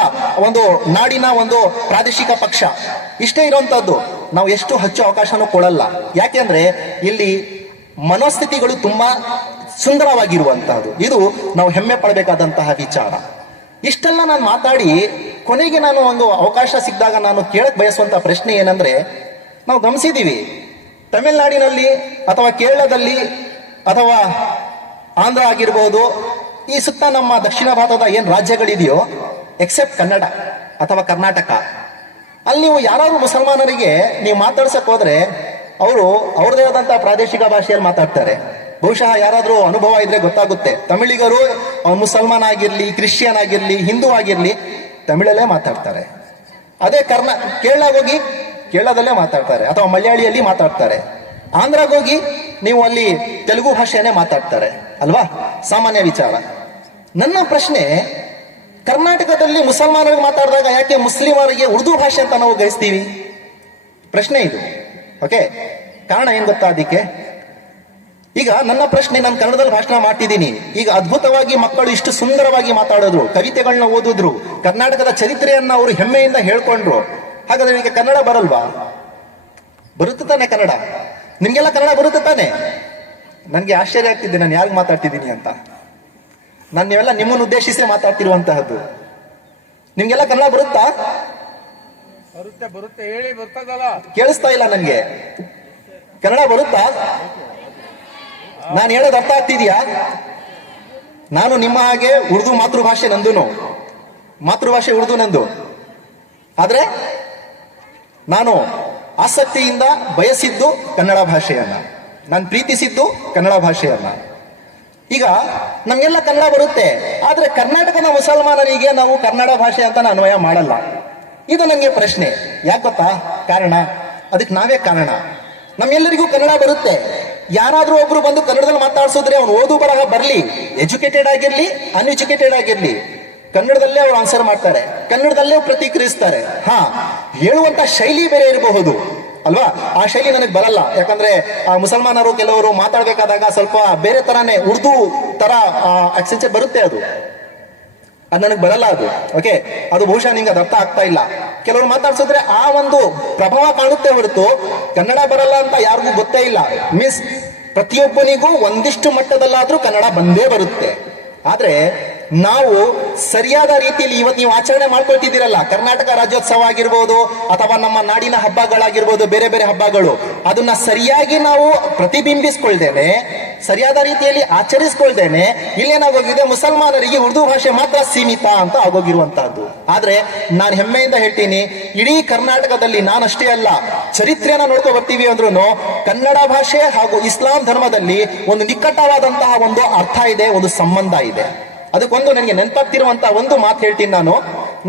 ಒಂದು ನಾಡಿನ ಒಂದು ಪ್ರಾದೇಶಿಕ ಪಕ್ಷ ಇಷ್ಟೇ ಇರುವಂತದ್ದು. ನಾವು ಎಷ್ಟು ಹೆಚ್ಚು ಅವಕಾಶನೂ ಕೊಡಲ್ಲ. ಯಾಕೆಂದ್ರೆ ಇಲ್ಲಿ ಮನೋಸ್ಥಿತಿಗಳು ತುಂಬಾ ಸುಂದರವಾಗಿರುವಂತಹದ್ದು. ಇದು ನಾವು ಹೆಮ್ಮೆ ಪಡಬೇಕಾದಂತಹ ವಿಚಾರ. ಇಷ್ಟೆಲ್ಲ ನಾನು ಮಾತಾಡಿ ಕೊನೆಗೆ ನಾನು ಒಂದು ಅವಕಾಶ ಸಿಕ್ಕಿದಾಗ ನಾನು ಕೇಳಕ್ ಬಯಸುವಂತ ಪ್ರಶ್ನೆ ಏನಂದ್ರೆ, ನಾವು ಗಮನಿಸಿದೀವಿ ತಮಿಳುನಾಡಿನಲ್ಲಿ ಅಥವಾ ಕೇರಳದಲ್ಲಿ ಅಥವಾ ಆಂಧ್ರ ಆಗಿರ್ಬೋದು, ಈ ಸುತ್ತ ನಮ್ಮ ದಕ್ಷಿಣ ಭಾರತದ ಏನ್ ರಾಜ್ಯಗಳಿದೆಯೋ ಎಕ್ಸೆಪ್ಟ್ ಕನ್ನಡ ಅಥವಾ ಕರ್ನಾಟಕ, ಅಲ್ಲಿ ನೀವು ಯಾರಾದ್ರೂ ಮುಸಲ್ಮಾನರಿಗೆ ನೀವು ಮಾತಾಡ್ಸಕ್ ಹೋದ್ರೆ ಅವರು ಅವ್ರದೇ ಆದಂತಹ ಪ್ರಾದೇಶಿಕ ಭಾಷೆಯಲ್ಲಿ ಮಾತಾಡ್ತಾರೆ. ಬಹುಶಃ ಯಾರಾದ್ರೂ ಅನುಭವ ಇದ್ರೆ ಗೊತ್ತಾಗುತ್ತೆ, ತಮಿಳಿಗರು ಮುಸಲ್ಮಾನ್ ಆಗಿರ್ಲಿ, ಕ್ರಿಶ್ಚಿಯನ್ ಆಗಿರ್ಲಿ, ಹಿಂದೂ ಆಗಿರ್ಲಿ ತಮಿಳಲ್ಲೇ ಮಾತಾಡ್ತಾರೆ. ಅದೇ ಕೇರಳಕ್ಕೆ ಹೋಗಿ ಕೇರಳದಲ್ಲೇ ಮಾತಾಡ್ತಾರೆ ಅಥವಾ ಮಲಯಾಳಿಯಲ್ಲಿ ಮಾತಾಡ್ತಾರೆ. ಆಂಧ್ರಕ್ಕೆ ಹೋಗಿ ನೀವು ಅಲ್ಲಿ ತೆಲುಗು ಭಾಷೆಯನ್ನೇ ಮಾತಾಡ್ತಾರೆ ಅಲ್ವಾ, ಸಾಮಾನ್ಯ ವಿಚಾರ. ನನ್ನ ಪ್ರಶ್ನೆ, ಕರ್ನಾಟಕದಲ್ಲಿ ಮುಸಲ್ಮಾನರಿಗೆ ಮಾತಾಡಿದಾಗ ಯಾಕೆ ಮುಸ್ಲಿಮರಿಗೆ ಉರ್ದು ಭಾಷೆ ಅಂತ ನಾವು ಗ್ರಹಿಸ್ತೀವಿ? ಪ್ರಶ್ನೆ ಇದು. ಓಕೆ, ಕಾರಣ ಏನ್ ಗೊತ್ತಾ ಅದಕ್ಕೆ? ಈಗ ನನ್ನ ಪ್ರಶ್ನೆ, ನಾನು ಕನ್ನಡದಲ್ಲಿ ಭಾಷಣ ಮಾಡ್ತಿದ್ದೀನಿ. ಈಗ ಅದ್ಭುತವಾಗಿ ಮಕ್ಕಳು ಇಷ್ಟು ಸುಂದರವಾಗಿ ಮಾತಾಡಿದ್ರು, ಕವಿತೆಗಳನ್ನ ಓದಿದ್ರು, ಕರ್ನಾಟಕದ ಚರಿತ್ರೆಯನ್ನ ಅವರು ಹೆಮ್ಮೆಯಿಂದ ಹೇಳ್ಕೊಂಡ್ರು. ಹಾಗಾದ್ರೆ ಈಗ ಕನ್ನಡ ಬರಲ್ವಾ? ಬರುತ್ತೆ ತಾನೆ ಕನ್ನಡ? ನಿಮ್ಗೆಲ್ಲ ಕನ್ನಡ ಬರುತ್ತೆ ತಾನೆ? ನನ್ಗೆ ಆಶ್ಚರ್ಯ ಆಗ್ತಿದ್ದೆ ನಾನು ಯಾರಿಗೆ ಮಾತಾಡ್ತಿದ್ದೀನಿ ಅಂತ. ನಾನು ನೀವೆಲ್ಲ ನಿಮ್ಮನ್ನು ಉದ್ದೇಶಿಸಿ ಮಾತಾಡ್ತಿರುವಂತಹದ್ದು. ನಿಮ್ಗೆಲ್ಲ ಕನ್ನಡ ಬರುತ್ತಾ? ಬರುತ್ತೆ ಹೇಳಿ, ಬರ್ತದಲ್ಲ. ಕೇಳಿಸ್ತಾ ಇಲ್ಲ ನನ್ಗೆ. ಕನ್ನಡ ಬರುತ್ತಾ? ನಾನು ಹೇಳೋದು ಅರ್ಥ ಆಗ್ತಿದ್ಯಾ? ನಾನು ನಿಮ್ಮ ಹಾಗೆ ಉರ್ದು ಮಾತೃಭಾಷೆ ನಂದುನು, ಮಾತೃಭಾಷೆ ಉರ್ದು ನಂದು. ಆದ್ರೆ ನಾನು ಆಸಕ್ತಿಯಿಂದ ಬಯಸಿದ್ದು ಕನ್ನಡ ಭಾಷೆಯನ್ನ, ನಾನು ಪ್ರೀತಿಸಿದ್ದು ಕನ್ನಡ ಭಾಷೆಯನ್ನ. ಈಗ ನಮ್ಗೆಲ್ಲ ಕನ್ನಡ ಬರುತ್ತೆ, ಆದ್ರೆ ಕರ್ನಾಟಕದ ಮುಸಲ್ಮಾನರಿಗೆ ನಾವು ಕನ್ನಡ ಭಾಷೆ ಅಂತ ಅನ್ವಯ ಮಾಡಲ್ಲ. ಇದು ನನಗೆ ಪ್ರಶ್ನೆ. ಯಾಕೆ ಗೊತ್ತಾ ಕಾರಣ? ಅದಕ್ಕೆ ನಾವೇ ಕಾರಣ. ನಮ್ಮೆಲ್ಲರಿಗೂ ಕನ್ನಡ ಬರುತ್ತೆ. ಯಾರಾದ್ರೂ ಒಬ್ರು ಬಂದು ಕನ್ನಡದಲ್ಲಿ ಮಾತಾಡ್ಸಿದ್ರೆ ಅವ್ನು ಓದು ಬರಹ ಬರ್ಲಿ, ಎಜುಕೇಟೆಡ್ ಆಗಿರ್ಲಿ, ಅನ್ಎಜುಕೇಟೆಡ್ ಆಗಿರ್ಲಿ, ಕನ್ನಡದಲ್ಲೇ ಅವ್ರು ಆನ್ಸರ್ ಮಾಡ್ತಾರೆ, ಕನ್ನಡದಲ್ಲೇ ಪ್ರತಿಕ್ರಿಯಿಸ್ತಾರೆ. ಹೇಳುವಂತ ಶೈಲಿ ಬೇರೆ ಇರಬಹುದು ಅಲ್ವಾ? ಆ ಶೈಲಿ ನನಗೆ ಬರಲ್ಲ. ಯಾಕಂದ್ರೆ ಆ ಮುಸಲ್ಮಾನರು ಕೆಲವರು ಮಾತಾಡ್ಬೇಕಾದಾಗ ಸ್ವಲ್ಪ ಬೇರೆ ತರಾನೇ ಉರ್ದು ತರ ಆಕ್ಸೆಂಟ್ ಬರುತ್ತೆ, ಅದು ನನಗೆ ಬರಲ್ಲ ಅದು. ಓಕೆ, ಅದು ಬಹುಶಃ ನಿಮ್ಗೆ ಅದು ಅರ್ಥ ಆಗ್ತಾ ಇಲ್ಲ. ಕೆಲವರು ಮಾತಾಡ್ಸಿದ್ರೆ ಆ ಒಂದು ಪ್ರಭಾವ ಕಾಣುತ್ತೆ ಹೊರತು ಕನ್ನಡ ಬರಲ್ಲ ಅಂತ ಯಾರಿಗೂ ಗೊತ್ತೇ ಇಲ್ಲ. ಮೀನ್ಸ್ ಪ್ರತಿಯೊಬ್ಬನಿಗೂ ಒಂದಿಷ್ಟು ಮಟ್ಟದಲ್ಲಾದ್ರೂ ಕನ್ನಡ ಬಂದೇ ಬರುತ್ತೆ. ಆದ್ರೆ ನಾವು ಸರಿಯಾದ ರೀತಿಯಲ್ಲಿ ಇವತ್ತು ನೀವು ಆಚರಣೆ ಮಾಡ್ಕೊಳ್ತಿದ್ದೀರಲ್ಲ, ಕರ್ನಾಟಕ ರಾಜ್ಯೋತ್ಸವ ಆಗಿರ್ಬೋದು ಅಥವಾ ನಮ್ಮ ನಾಡಿನ ಹಬ್ಬಗಳಾಗಿರ್ಬೋದು, ಬೇರೆ ಬೇರೆ ಹಬ್ಬಗಳು, ಅದನ್ನ ಸರಿಯಾಗಿ ನಾವು ಪ್ರತಿಬಿಂಬಿಸ್ಕೊಳ್ದೇನೆ, ಸರಿಯಾದ ರೀತಿಯಲ್ಲಿ ಆಚರಿಸ್ಕೊಳ್ದೇನೆ ಇಲ್ಲೇನಾಗೋಗಿದೆ, ಮುಸಲ್ಮಾನರಿಗೆ ಉರ್ದು ಭಾಷೆ ಮಾತ್ರ ಸೀಮಿತ ಅಂತ ಆಗೋಗಿರುವಂತಹದ್ದು. ಆದ್ರೆ ನಾನು ಹೆಮ್ಮೆಯಿಂದ ಹೇಳ್ತೀನಿ, ಇಡೀ ಕರ್ನಾಟಕದಲ್ಲಿ ನಾನಷ್ಟೇ ಅಲ್ಲ, ಚರಿತ್ರೆಯನ್ನ ನೋಡ್ಕೊ ಬರ್ತೀವಿ ಅಂದ್ರೂ ಕನ್ನಡ ಭಾಷೆ ಹಾಗೂ ಇಸ್ಲಾಂ ಧರ್ಮದಲ್ಲಿ ಒಂದು ನಿಕಟವಾದಂತಹ ಒಂದು ಅರ್ಥ ಇದೆ, ಒಂದು ಸಂಬಂಧ ಇದೆ. ಅದಕ್ಕೊಂದು ನನಗೆ ನೆನಪಾಗ್ತಿರುವಂತಹ ಒಂದು ಮಾತು ಹೇಳ್ತೀನಿ.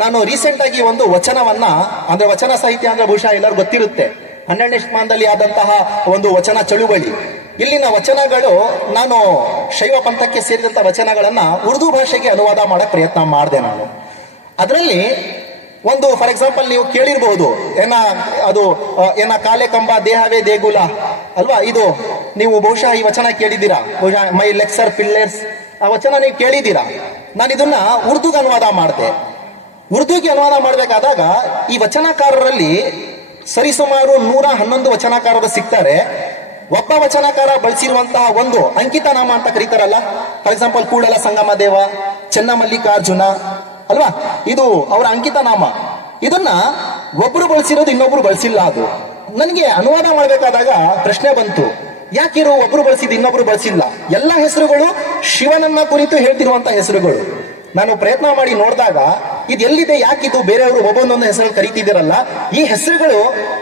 ನಾನು ರೀಸೆಂಟ್ ಆಗಿ ಒಂದು ವಚನವನ್ನ, ಅಂದ್ರೆ ವಚನ ಸಾಹಿತ್ಯ ಅಂದ್ರೆ ಬಹುಶಃ ಎಲ್ಲರೂ ಗೊತ್ತಿರುತ್ತೆ, 12ನೇ ಶತಮಾನದಲ್ಲಿ ಆದಂತಹ ಒಂದು ವಚನ ಚಳುವಳಿ. ಇಲ್ಲಿನ ವಚನಗಳು, ನಾನು ಶೈವ ಪಂಥಕ್ಕೆ ಸೇರಿದಂತಹ ವಚನಗಳನ್ನ ಉರ್ದು ಭಾಷೆಗೆ ಅನುವಾದ ಮಾಡಕ್ ಪ್ರಯತ್ನ ಮಾಡಿದೆ ನಾನು. ಅದರಲ್ಲಿ ಒಂದು ಫಾರ್ ಎಕ್ಸಾಂಪಲ್ ನೀವು ಕೇಳಿರಬಹುದು ಏನ ಕಾಲೆ ಕಂಬ ದೇಹವೇ ದೇಗುಲ ಅಲ್ವಾ. ಇದು ನೀವು ಬಹುಶಃ ಈ ವಚನ ಕೇಳಿದ್ದೀರಾ, ಬಹುಶಃ ಮೈ ಲೆಕ್ಸರ್ ಪಿಲ್ಲರ್ಸ್ ಆ ವಚನ ನೀವು ಕೇಳಿದ್ದೀರಾ. ನಾನು ಇದನ್ನ ಉರ್ದುಗೆ ಅನುವಾದ ಮಾಡಿದೆ. ಉರ್ದುಗೆ ಅನುವಾದ ಮಾಡಬೇಕಾದಾಗ ಈ ವಚನಕಾರರಲ್ಲಿ ಸರಿಸುಮಾರು 111 ವಚನಕಾರರು ಸಿಗ್ತಾರೆ. ಒಬ್ಬ ವಚನಕಾರ ಬಳಸಿರುವಂತಹ ಒಂದು ಅಂಕಿತ ನಾಮ ಅಂತ ಕರೀತಾರಲ್ಲ, ಫಾರ್ ಎಕ್ಸಾಂಪಲ್ ಕೂಡಲ ಸಂಗಮ ದೇವ, ಚೆನ್ನಮಲ್ಲಿಕಾರ್ಜುನ ಅಲ್ವಾ, ಇದು ಅವರ ಅಂಕಿತ ನಾಮ. ಇದನ್ನ ಒಬ್ರು ಬಳಸಿರೋದು ಇನ್ನೊಬ್ರು ಬಳಸಿಲ್ಲ. ಅದು ನನಗೆ ಅನುವಾದ ಮಾಡಬೇಕಾದಾಗ ಪ್ರಶ್ನೆ ಬಂತು, ಯಾಕಿರೋ ಒಬ್ರು ಬಳಸಿದ್ದು ಇನ್ನೊಬ್ರು ಬಳಸಿಲ್ಲ? ಎಲ್ಲ ಹೆಸರುಗಳು ಶಿವನನ್ನ ಕುರಿತು ಹೇಳ್ತಿರುವಂತ ಹೆಸರುಗಳು. ನಾನು ಪ್ರಯತ್ನ ಮಾಡಿ ನೋಡಿದಾಗ ಇದು ಎಲ್ಲಿದೆ, ಯಾಕಿದು ಬೇರೆಯವರು ಒಬ್ಬೊಂದೊಂದು ಹೆಸರು ಕರೀತಿದ್ದೀರಲ್ಲ, ಈ ಹೆಸರುಗಳು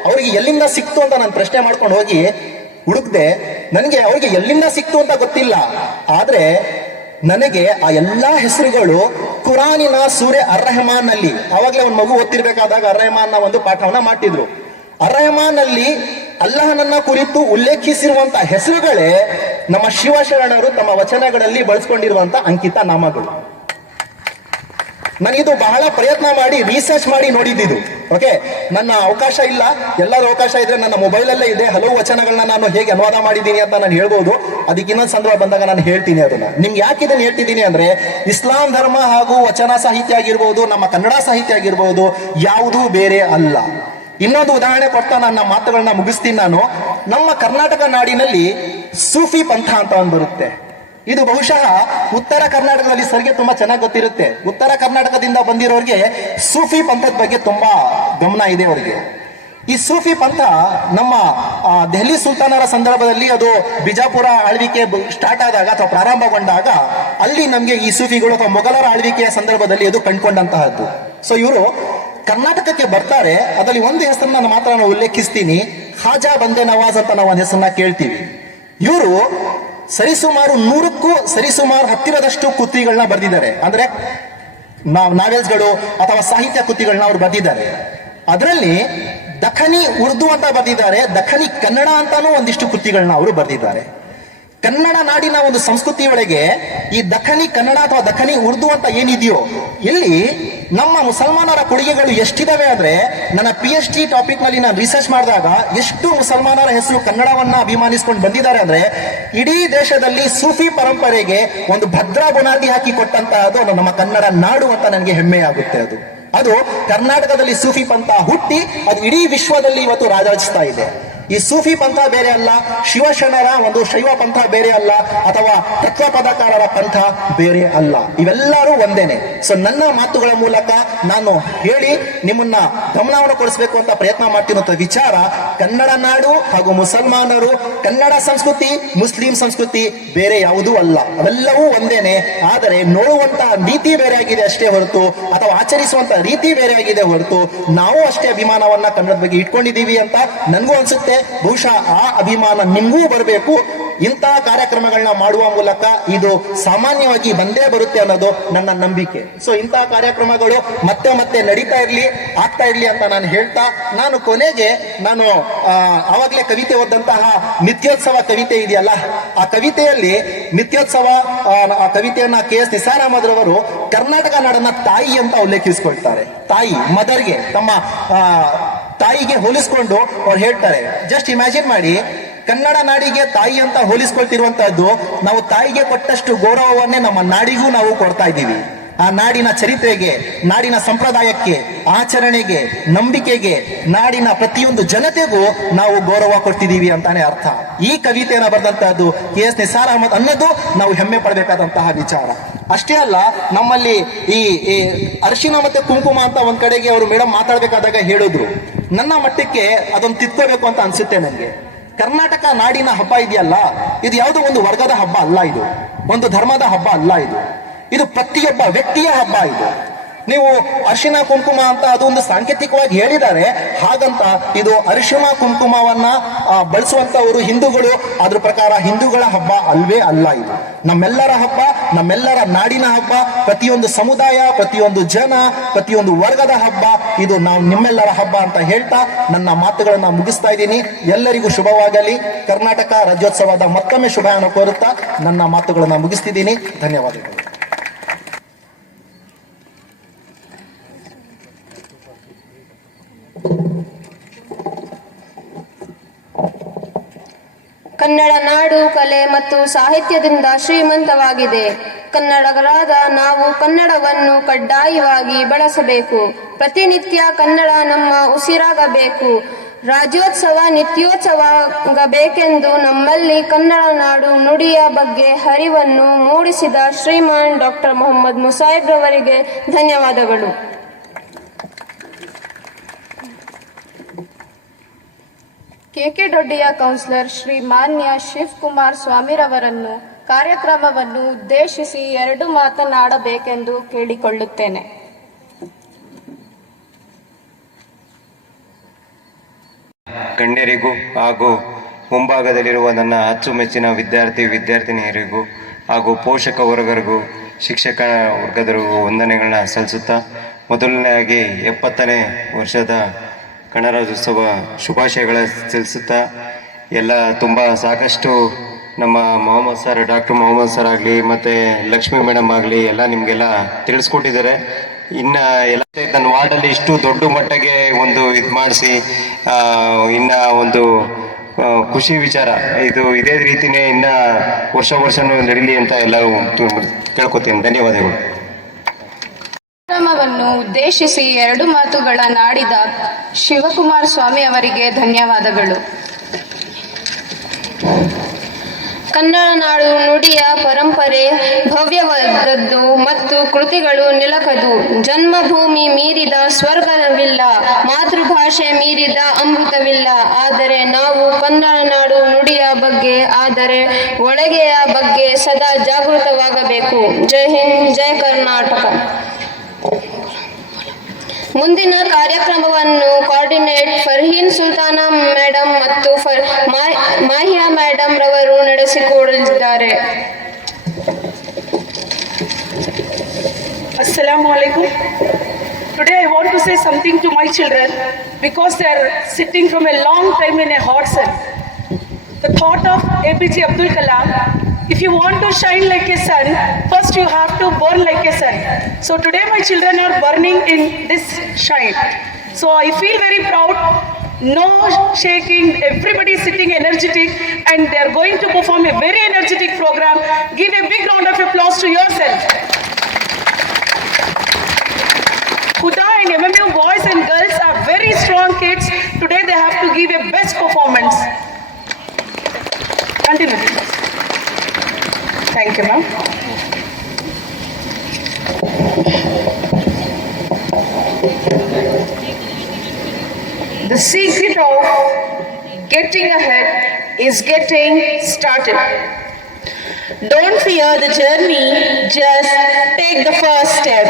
ಅವ್ರಿಗೆ ಎಲ್ಲಿಂದ ಸಿಕ್ತು ಅಂತ ನಾನು ಪ್ರಶ್ನೆ ಮಾಡ್ಕೊಂಡು ಹೋಗಿ ಹುಡುಕ್ದೆ. ನನಗೆ ಅವ್ರಿಗೆ ಎಲ್ಲಿಂದ ಸಿಕ್ತು ಅಂತ ಗೊತ್ತಿಲ್ಲ, ಆದ್ರೆ ನನಗೆ ಆ ಎಲ್ಲಾ ಹೆಸರುಗಳು ಕುರಾನಿನ ಸೂರೆ ಅರ್-ರೆಹಮಾನ್ ನಲ್ಲಿ, ಅವಾಗಲೇ ಒಂದು ಮಗು ಓದ್ತಿರ್ಬೇಕಾದಾಗ ಅರ್-ರೆಹಮಾನ್ ನ ಒಂದು ಪಾಠವನ್ನ ಮಾಡ್ತಿದ್ರು. ಅರ್-ರೆಹಮಾನ್ ನಲ್ಲಿ ಅಲ್ಲಾಹನನ್ನ ಕುರಿತು ಉಲ್ಲೇಖಿಸಿರುವಂತಹ ಹೆಸರುಗಳೇ ನಮ್ಮ ಶಿವಶರಣರು ತಮ್ಮ ವಚನಗಳಲ್ಲಿ ಬಳಸ್ಕೊಂಡಿರುವಂತ ಅಂಕಿತ ನಾಮಗಳು. ನಾನಿದು ಬಹಳ ಪ್ರಯತ್ನ ಮಾಡಿ ರಿಸರ್ಚ್ ಮಾಡಿ ನೋಡಿದ್ದು. ಓಕೆ, ನನ್ನ ಅವಕಾಶ ಇಲ್ಲ, ಎಲ್ಲರ ಅವಕಾಶ ಇದ್ರೆ ನನ್ನ ಮೊಬೈಲಲ್ಲೇ ಇದೆ. ಹಲವು ವಚನಗಳನ್ನ ನಾನು ಹೇಗೆ ಅನುವಾದ ಮಾಡಿದ್ದೀನಿ ಅಂತ ನಾನು ಹೇಳ್ಬೋದು. ಅದಕ್ಕೆ ಇನ್ನೊಂದು ಸಂದರ್ಭ ಬಂದಾಗ ನಾನು ಹೇಳ್ತೀನಿ ಅದನ್ನ. ನಿಮ್ಗೆ ಯಾಕೆ ಇದನ್ನ ಹೇಳ್ತಿದ್ದೀನಿ ಅಂದ್ರೆ, ಇಸ್ಲಾಂ ಧರ್ಮ ಹಾಗೂ ವಚನ ಸಾಹಿತ್ಯ ಆಗಿರ್ಬೋದು, ನಮ್ಮ ಕನ್ನಡ ಸಾಹಿತ್ಯ ಆಗಿರ್ಬೋದು, ಯಾವುದೂ ಬೇರೆ ಅಲ್ಲ. ಇನ್ನೊಂದು ಉದಾಹರಣೆ ಕೊಡ್ತಾ ನನ್ನ ಮಾತುಗಳನ್ನ ಮುಗಿಸ್ತೀನಿ ನಾನು. ನಮ್ಮ ಕರ್ನಾಟಕ ನಾಡಿನಲ್ಲಿ ಸೂಫಿ ಪಂಥ ಅಂತ ಒಂದು ಬರುತ್ತೆ. ಇದು ಬಹುಶಃ ಉತ್ತರ ಕರ್ನಾಟಕದಲ್ಲಿ ಸರ್ಗೆ ತುಂಬಾ ಚೆನ್ನಾಗಿ ಗೊತ್ತಿರುತ್ತೆ. ಉತ್ತರ ಕರ್ನಾಟಕದಿಂದ ಬಂದಿರೋರಿಗೆ ಸೂಫಿ ಪಂಥದ ಬಗ್ಗೆ ತುಂಬಾ ಗಮನ ಇದೆ ಅವರಿಗೆ. ಈ ಸೂಫಿ ಪಂಥ ನಮ್ಮ ದೆಹಲಿ ಸುಲ್ತಾನರ ಸಂದರ್ಭದಲ್ಲಿ ಅದು ಬಿಜಾಪುರ ಆಳ್ವಿಕೆ ಸ್ಟಾರ್ಟ್ ಆದಾಗ ಅಥವಾ ಪ್ರಾರಂಭಗೊಂಡಾಗ ಅಲ್ಲಿ ನಮಗೆ ಈ ಸೂಫಿಗಳು ಅಥವಾ ಮೊಘಲರ ಆಳ್ವಿಕೆಯ ಸಂದರ್ಭದಲ್ಲಿ ಅದು ಕಂಡುಕೊಂಡಂತಹದ್ದು. ಸೊ ಇವರು ಕರ್ನಾಟಕಕ್ಕೆ ಬರ್ತಾರೆ. ಅದರಲ್ಲಿ ಒಂದು ಹೆಸರನ್ನ ನಾನು ಮಾತ್ರ ನಾನು ಉಲ್ಲೇಖಿಸ್ತೀನಿ, ಖಾಜಾ ಬಂದೆ ನವಾಜ್ ಅಂತ ನಾವು ಒಂದು ಹೆಸರನ್ನ ಕೇಳ್ತೀವಿ. ಇವರು ಸರಿಸುಮಾರು 100ಕ್ಕೂ ಸರಿಸುಮಾರು ಹತ್ತಿರದಷ್ಟು ಕೃತಿಗಳನ್ನ ಬರೆದಿದ್ದಾರೆ. ಅಂದ್ರೆ ನಾವೆಲ್ಸ್ಗಳು ಅಥವಾ ಸಾಹಿತ್ಯ ಕೃತಿಗಳನ್ನ ಅವ್ರು ಬರೆದಿದ್ದಾರೆ. ಅದರಲ್ಲಿ ದಖನಿ ಉರ್ದು ಅಂತ ಬರೆದಿದ್ದಾರೆ, ದಖನಿ ಕನ್ನಡ ಅಂತಾನೂ ಒಂದಿಷ್ಟು ಕೃತಿಗಳನ್ನ ಅವರು ಬರೆದಿದ್ದಾರೆ. ಕನ್ನಡ ನಾಡಿನ ಒಂದು ಸಂಸ್ಕೃತಿ ಒಳಗೆ ಈ ದಖನಿ ಕನ್ನಡ ಅಥವಾ ದಖನಿ ಉರ್ದು ಅಂತ ಏನಿದೆಯೋ, ಇಲ್ಲಿ ನಮ್ಮ ಮುಸಲ್ಮಾನರ ಕೊಡುಗೆಗಳು ಎಷ್ಟಿದಾವೆ ಅಂದ್ರೆ, ನನ್ನ PhD ಟಾಪಿಕ್ ನಲ್ಲಿ ನಾನು ರಿಸರ್ಚ್ ಮಾಡಿದಾಗ ಎಷ್ಟು ಮುಸಲ್ಮಾನರ ಹೆಸರು ಕನ್ನಡವನ್ನ ಅಭಿಮಾನಿಸ್ಕೊಂಡು ಬಂದಿದ್ದಾರೆ ಅಂದ್ರೆ, ಇಡೀ ದೇಶದಲ್ಲಿ ಸೂಫಿ ಪರಂಪರೆಗೆ ಒಂದು ಭದ್ರ ಬುನಾದಿ ಹಾಕಿ ಕೊಟ್ಟಂತಹದ್ದು ನಮ್ಮ ಕನ್ನಡ ನಾಡು ಅಂತ ನನಗೆ ಹೆಮ್ಮೆ ಆಗುತ್ತೆ. ಅದು ಕರ್ನಾಟಕದಲ್ಲಿ ಸೂಫಿ ಪಂಥ ಹುಟ್ಟಿ ಅದು ಇಡೀ ವಿಶ್ವದಲ್ಲಿ ಇವತ್ತು ರಾಜಾಜಿಸ್ತಾ ಇದೆ. ಈ ಸೂಫಿ ಪಂಥ ಬೇರೆ ಅಲ್ಲ, ಶಿವಶರಣರ ಒಂದು ಶೈವ ಪಂಥ ಬೇರೆ ಅಲ್ಲ, ಅಥವಾ ತತ್ವಪದಕಾರರ ಪಂಥ ಬೇರೆ ಅಲ್ಲ. ಇವೆಲ್ಲರೂ ಒಂದೇನೆ. ಸೊ ನನ್ನ ಮಾತುಗಳ ಮೂಲಕ ನಾನು ಹೇಳಿ ನಿಮ್ಮನ್ನ ಗಮನವನ್ನು ಕೊಡಿಸಬೇಕು ಅಂತ ಪ್ರಯತ್ನ ಮಾಡ್ತಿರುವಂತ ವಿಚಾರ, ಕನ್ನಡ ನಾಡು ಹಾಗೂ ಮುಸಲ್ಮಾನರು, ಕನ್ನಡ ಸಂಸ್ಕೃತಿ ಮುಸ್ಲಿಂ ಸಂಸ್ಕೃತಿ ಬೇರೆ ಯಾವುದೂ ಅಲ್ಲ, ಅವೆಲ್ಲವೂ ಒಂದೇನೆ. ಆದರೆ ನೋಡುವಂತ ನೀತಿ ಬೇರೆ ಆಗಿದೆ ಅಷ್ಟೇ ಹೊರತು, ಅಥವಾ ಆಚರಿಸುವಂತ ರೀತಿ ಬೇರೆ ಆಗಿದೆ ಹೊರತು, ನಾವು ಅಷ್ಟೇ ಅಭಿಮಾನವನ್ನ ಕನ್ನಡದ ಬಗ್ಗೆ ಇಟ್ಕೊಂಡಿದೀವಿ ಅಂತ ನನಗೂ ಅನ್ಸುತ್ತೆ. ಬಹುಶಃ ಆ ಅಭಿಮಾನ ನಿಮ್ಗೂ ಬರಬೇಕು. ಇಂತಹ ಕಾರ್ಯಕ್ರಮಗಳನ್ನ ಮಾಡುವ ಮೂಲಕ ಇದು ಸಾಮಾನ್ಯವಾಗಿ ಬಂದೇ ಬರುತ್ತೆ ಅನ್ನೋದು ನನ್ನ ನಂಬಿಕೆ. ಸೊ ಇಂತಹ ಕಾರ್ಯಕ್ರಮಗಳು ಮತ್ತೆ ಮತ್ತೆ ನಡೀತಾ ಇರ್ಲಿ, ಆಗ್ತಾ ಇರ್ಲಿ ಅಂತ ನಾನು ಹೇಳ್ತಾ, ನಾನು ಕೊನೆಗೆ ಆವಾಗಲೇ ಕವಿತೆ ಓದಂತಹ ನಿತ್ಯೋತ್ಸವ ಕವಿತೆ ಇದೆಯಲ್ಲ, ಆ ಕವಿತೆಯಲ್ಲಿ ನಿತ್ಯೋತ್ಸವ ಆ ಕವಿತೆಯನ್ನ KS ನಿಸಾರ್ ಅಹಮದ್ ರವರು ಕರ್ನಾಟಕ ನಾಡನ್ನ ತಾಯಿ ಅಂತ ಉಲ್ಲೇಖಿಸಿಕೊಳ್ತಾರೆ. ತಾಯಿ, ಮದರ್ಗೆ, ತಮ್ಮ ತಾಯಿಗೆ ಹೋಲಿಸ್ಕೊಂಡು ಅವ್ರು ಹೇಳ್ತಾರೆ. ಜಸ್ಟ್ ಇಮ್ಯಾಜಿನ್ ಮಾಡಿ, ಕನ್ನಡ ನಾಡಿಗೆ ತಾಯಿ ಅಂತ ಹೋಲಿಸ್ಕೊಳ್ತಿರುವಂತಹದ್ದು, ನಾವು ತಾಯಿಗೆ ಕೊಟ್ಟಷ್ಟು ಗೌರವವನ್ನೇ ನಮ್ಮ ನಾಡಿಗೂ ನಾವು ಕೊಡ್ತಾ ಇದ್ದೀವಿ. ಆ ನಾಡಿನ ಚರಿತ್ರೆಗೆ, ನಾಡಿನ ಸಂಪ್ರದಾಯಕ್ಕೆ, ಆಚರಣೆಗೆ, ನಂಬಿಕೆಗೆ, ನಾಡಿನ ಪ್ರತಿಯೊಂದು ಜನತೆಗೂ ನಾವು ಗೌರವ ಕೊಡ್ತಿದ್ದೀವಿ ಅಂತಾನೆ ಅರ್ಥ. ಈ ಕವಿತೆಯನ್ನು ಬರೆದಂತಹದ್ದು KS ನಿಸಾರ್ ಅಹಮದ್ ಅನ್ನೋದು ನಾವು ಹೆಮ್ಮೆ ಪಡಬೇಕಾದಂತಹ ವಿಚಾರ. ಅಷ್ಟೇ ಅಲ್ಲ, ನಮ್ಮಲ್ಲಿ ಈ ಅರಿಶಿನ ಮತ್ತೆ ಕುಂಕುಮ ಅಂತ ಒಂದ್ ಕಡೆಗೆ ಅವರು ಮೇಡಮ್ ಮಾತಾಡ್ಬೇಕಾದಾಗ ಹೇಳಿದ್ರು, ನನ್ನ ಮಟ್ಟಕ್ಕೆ ಅದೊಂದು ತಿದ್ಕೋಬೇಕು ಅಂತ ಅನ್ಸುತ್ತೆ ನನಗೆ. ಕರ್ನಾಟಕ ನಾಡಿನ ಹಬ್ಬ ಇದೆಯಲ್ಲ, ಇದು ಯಾವುದೋ ಒಂದು ವರ್ಗದ ಹಬ್ಬ ಅಲ್ಲ, ಇದು ಒಂದು ಧರ್ಮದ ಹಬ್ಬ ಅಲ್ಲ, ಇದು ಪ್ರತಿಯೊಬ್ಬ ವ್ಯಕ್ತಿಯ ಹಬ್ಬ. ಇದು ನೀವು ಅರಿಶಿನ ಕುಂಕುಮ ಅಂತ ಅದೊಂದು ಸಾಂಕೇತಿಕವಾಗಿ ಹೇಳಿದ್ದಾರೆ, ಹಾಗಂತ ಇದು ಅರಿಶಿನ ಕುಂಕುಮವನ್ನ ಬಳಸುವಂತವರು ಹಿಂದೂಗಳು, ಅದ್ರ ಪ್ರಕಾರ ಹಿಂದೂಗಳ ಹಬ್ಬ ಅಲ್ವೇ ಅಲ್ಲ. ಇದು ನಮ್ಮೆಲ್ಲರ ಹಬ್ಬ, ನಮ್ಮೆಲ್ಲರ ನಾಡಿನ ಹಬ್ಬ, ಪ್ರತಿಯೊಂದು ಸಮುದಾಯ, ಪ್ರತಿಯೊಂದು ಜನ, ಪ್ರತಿಯೊಂದು ವರ್ಗದ ಹಬ್ಬ. ಇದು ನಾವು ನಿಮ್ಮೆಲ್ಲರ ಹಬ್ಬ ಅಂತ ಹೇಳ್ತಾ ನನ್ನ ಮಾತುಗಳನ್ನ ಮುಗಿಸ್ತಾ ಇದ್ದೀನಿ. ಎಲ್ಲರಿಗೂ ಶುಭವಾಗಲಿ. ಕರ್ನಾಟಕ ರಾಜ್ಯೋತ್ಸವದ ಮತ್ತೊಮ್ಮೆ ಶುಭವನ್ನು ಕೋರುತ್ತಾ ನನ್ನ ಮಾತುಗಳನ್ನ ಮುಗಿಸ್ತಿದ್ದೀನಿ. ಧನ್ಯವಾದಗಳು. ಕನ್ನಡ ನಾಡು ಕಲೆ ಮತ್ತು ಸಾಹಿತ್ಯದಿಂದ ಶ್ರೀಮಂತವಾಗಿದೆ. ಕನ್ನಡಿಗರಾದ ನಾವು ಕನ್ನಡವನ್ನು ಕಡ್ಡಾಯವಾಗಿ ಬಳಸಬೇಕು. ಪ್ರತಿನಿತ್ಯ ಕನ್ನಡ ನಮ್ಮ ಉಸಿರಾಗಬೇಕು. ರಾಜ್ಯೋತ್ಸವ ನಿತ್ಯೋತ್ಸವವಾಗಬೇಕೆಂದು ನಮ್ಮಲ್ಲಿ ಕನ್ನಡ ನಾಡು ನುಡಿಯ ಬಗ್ಗೆ ಅರಿವನ್ನು ಮೂಡಿಸಿದ ಶ್ರೀಮಾನ್ ಡಾಕ್ಟರ್ ಮೊಹಮ್ಮದ್ ಮುಸಾಯಿಬ್ ರವರಿಗೆ ಧನ್ಯವಾದಗಳು. ಕೆಕೆ ದೊಡ್ಡಿಯ ಕೌನ್ಸಿಲರ್ ಶ್ರೀ ಮಾನ್ಯ ಶಿವಕುಮಾರ್ ಸ್ವಾಮಿರವರನ್ನು ಕಾರ್ಯಕ್ರಮವನ್ನು ಉದ್ದೇಶಿಸಿ 2 ಮಾತನಾಡಬೇಕೆಂದು ಕೇಳಿಕೊಳ್ಳುತ್ತೇನೆ. ಗಣ್ಯರಿಗೂ ಹಾಗೂ ಮುಂಭಾಗದಲ್ಲಿರುವ ನನ್ನ ಅಚ್ಚುಮೆಚ್ಚಿನ ವಿದ್ಯಾರ್ಥಿನಿಯರಿಗೂ ಹಾಗೂ ಪೋಷಕ ವರ್ಗರಿಗೂ ಶಿಕ್ಷಕ ವರ್ಗದವರಿಗೂ ವಂದನೆಗಳನ್ನ ಸಲ್ಲಿಸುತ್ತಾ, ಮೊದಲನೆಯಾಗಿ 70ನೇ ವರ್ಷದ ಕನ್ನಡ ರಾಜ್ಯೋತ್ಸವ ಶುಭಾಶಯಗಳ ಸಲ್ಲಿಸುತ್ತಾ, ಎಲ್ಲ ತುಂಬ ಸಾಕಷ್ಟು ನಮ್ಮ Mohammed sir, doctor Mohammed sir ಆಗಲಿ ಮತ್ತು ಲಕ್ಷ್ಮೀ ಮೇಡಮ್ ಆಗಲಿ ಎಲ್ಲ ನಿಮಗೆಲ್ಲ ತಿಳಿಸ್ಕೊಟ್ಟಿದ್ದಾರೆ. ಇನ್ನು ಎಲ್ಲ ನನ್ನ ವಾರ್ಡಲ್ಲಿ ಇಷ್ಟು ದೊಡ್ಡ ಮಟ್ಟಿಗೆ ಒಂದು ಇದು ಮಾಡಿಸಿ ಇನ್ನು ಒಂದು ಖುಷಿ ವಿಚಾರ ಇದು. ಇದೇ ರೀತಿಯೇ ಇನ್ನು ವರ್ಷನೂ ನಡೀಲಿ ಅಂತ ಎಲ್ಲರೂ ಕೇಳ್ಕೊತೀನಿ. ಧನ್ಯವಾದಗಳು. ಕಾರ್ಯಕ್ರಮವನ್ನು ಉದ್ದೇಶಿಸಿ 2 ಮಾತುಗಳನ್ನಾಡಿದ ಶಿವಕುಮಾರ್ ಸ್ವಾಮಿ ಅವರಿಗೆ ಧನ್ಯವಾದಗಳು. ಕನ್ನಡ ನಾಡು ನುಡಿಯ ಪರಂಪರೆ ಭವ್ಯವಾದದ್ದು ಮತ್ತು ಕೃತಿಗಳು ನಿಲಕದು. ಜನ್ಮಭೂಮಿ ಮೀರಿದ ಸ್ವರ್ಗವಿಲ್ಲ, ಮಾತೃಭಾಷೆ ಮೀರಿದ ಅಮೃತವಿಲ್ಲ. ಆದರೆ ನಾವು ಕನ್ನಡ ನಾಡು ನುಡಿಯ ಬಗ್ಗೆ, ಆದರೆ ಒಳಗೆಯ ಬಗ್ಗೆ ಸದಾ ಜಾಗೃತವಾಗಬೇಕು. ಜೈ ಹಿಂದ್, ಜೈ ಕರ್ನಾಟಕ. ಮುಂದಿನ ಕಾರ್ಯಕ್ರಮವನ್ನು ಕೋಆರ್ಡಿನೇಟ್ ಫರ್ಹೀನ್ ಸುಲ್ತಾನಾ ಮೇಡಮ್ ಮತ್ತು ಮಾಹಿಯಾ ಮೇಡಮ್ ರವರು ನಡೆಸಿಕೊಡಲಿದ್ದಾರೆ. Assalamu alaikum. Today I want to say something to my children because they are sitting from a long time in a hot sun. The thought of APJ Abdul Kalam, if you want to shine like a sun, first you have to burn like a sun. So today my children are burning in this shine. So I feel very proud. No shaking, everybody is sitting energetic and they are going to perform a very energetic program. Give a big round of applause to yourself. Huda and MMU boys and girls are very strong kids. Today they have to give a best performance. Continue. Thank you, ma'am. The secret of getting ahead is getting started. Don't fear the journey, just take the first step.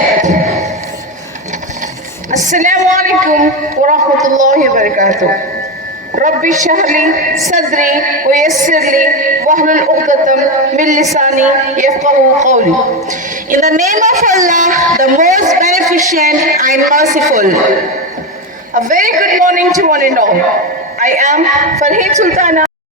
Assalamu alaikum wa rahmatullahi wa barakatuh. Rabbi shahli sadri wa yassirli wahlul uqdatam min lisani yafqahu qawli. In the name of Allah, the most beneficent and merciful. A very good morning to one and all. I am Farheen Sultana.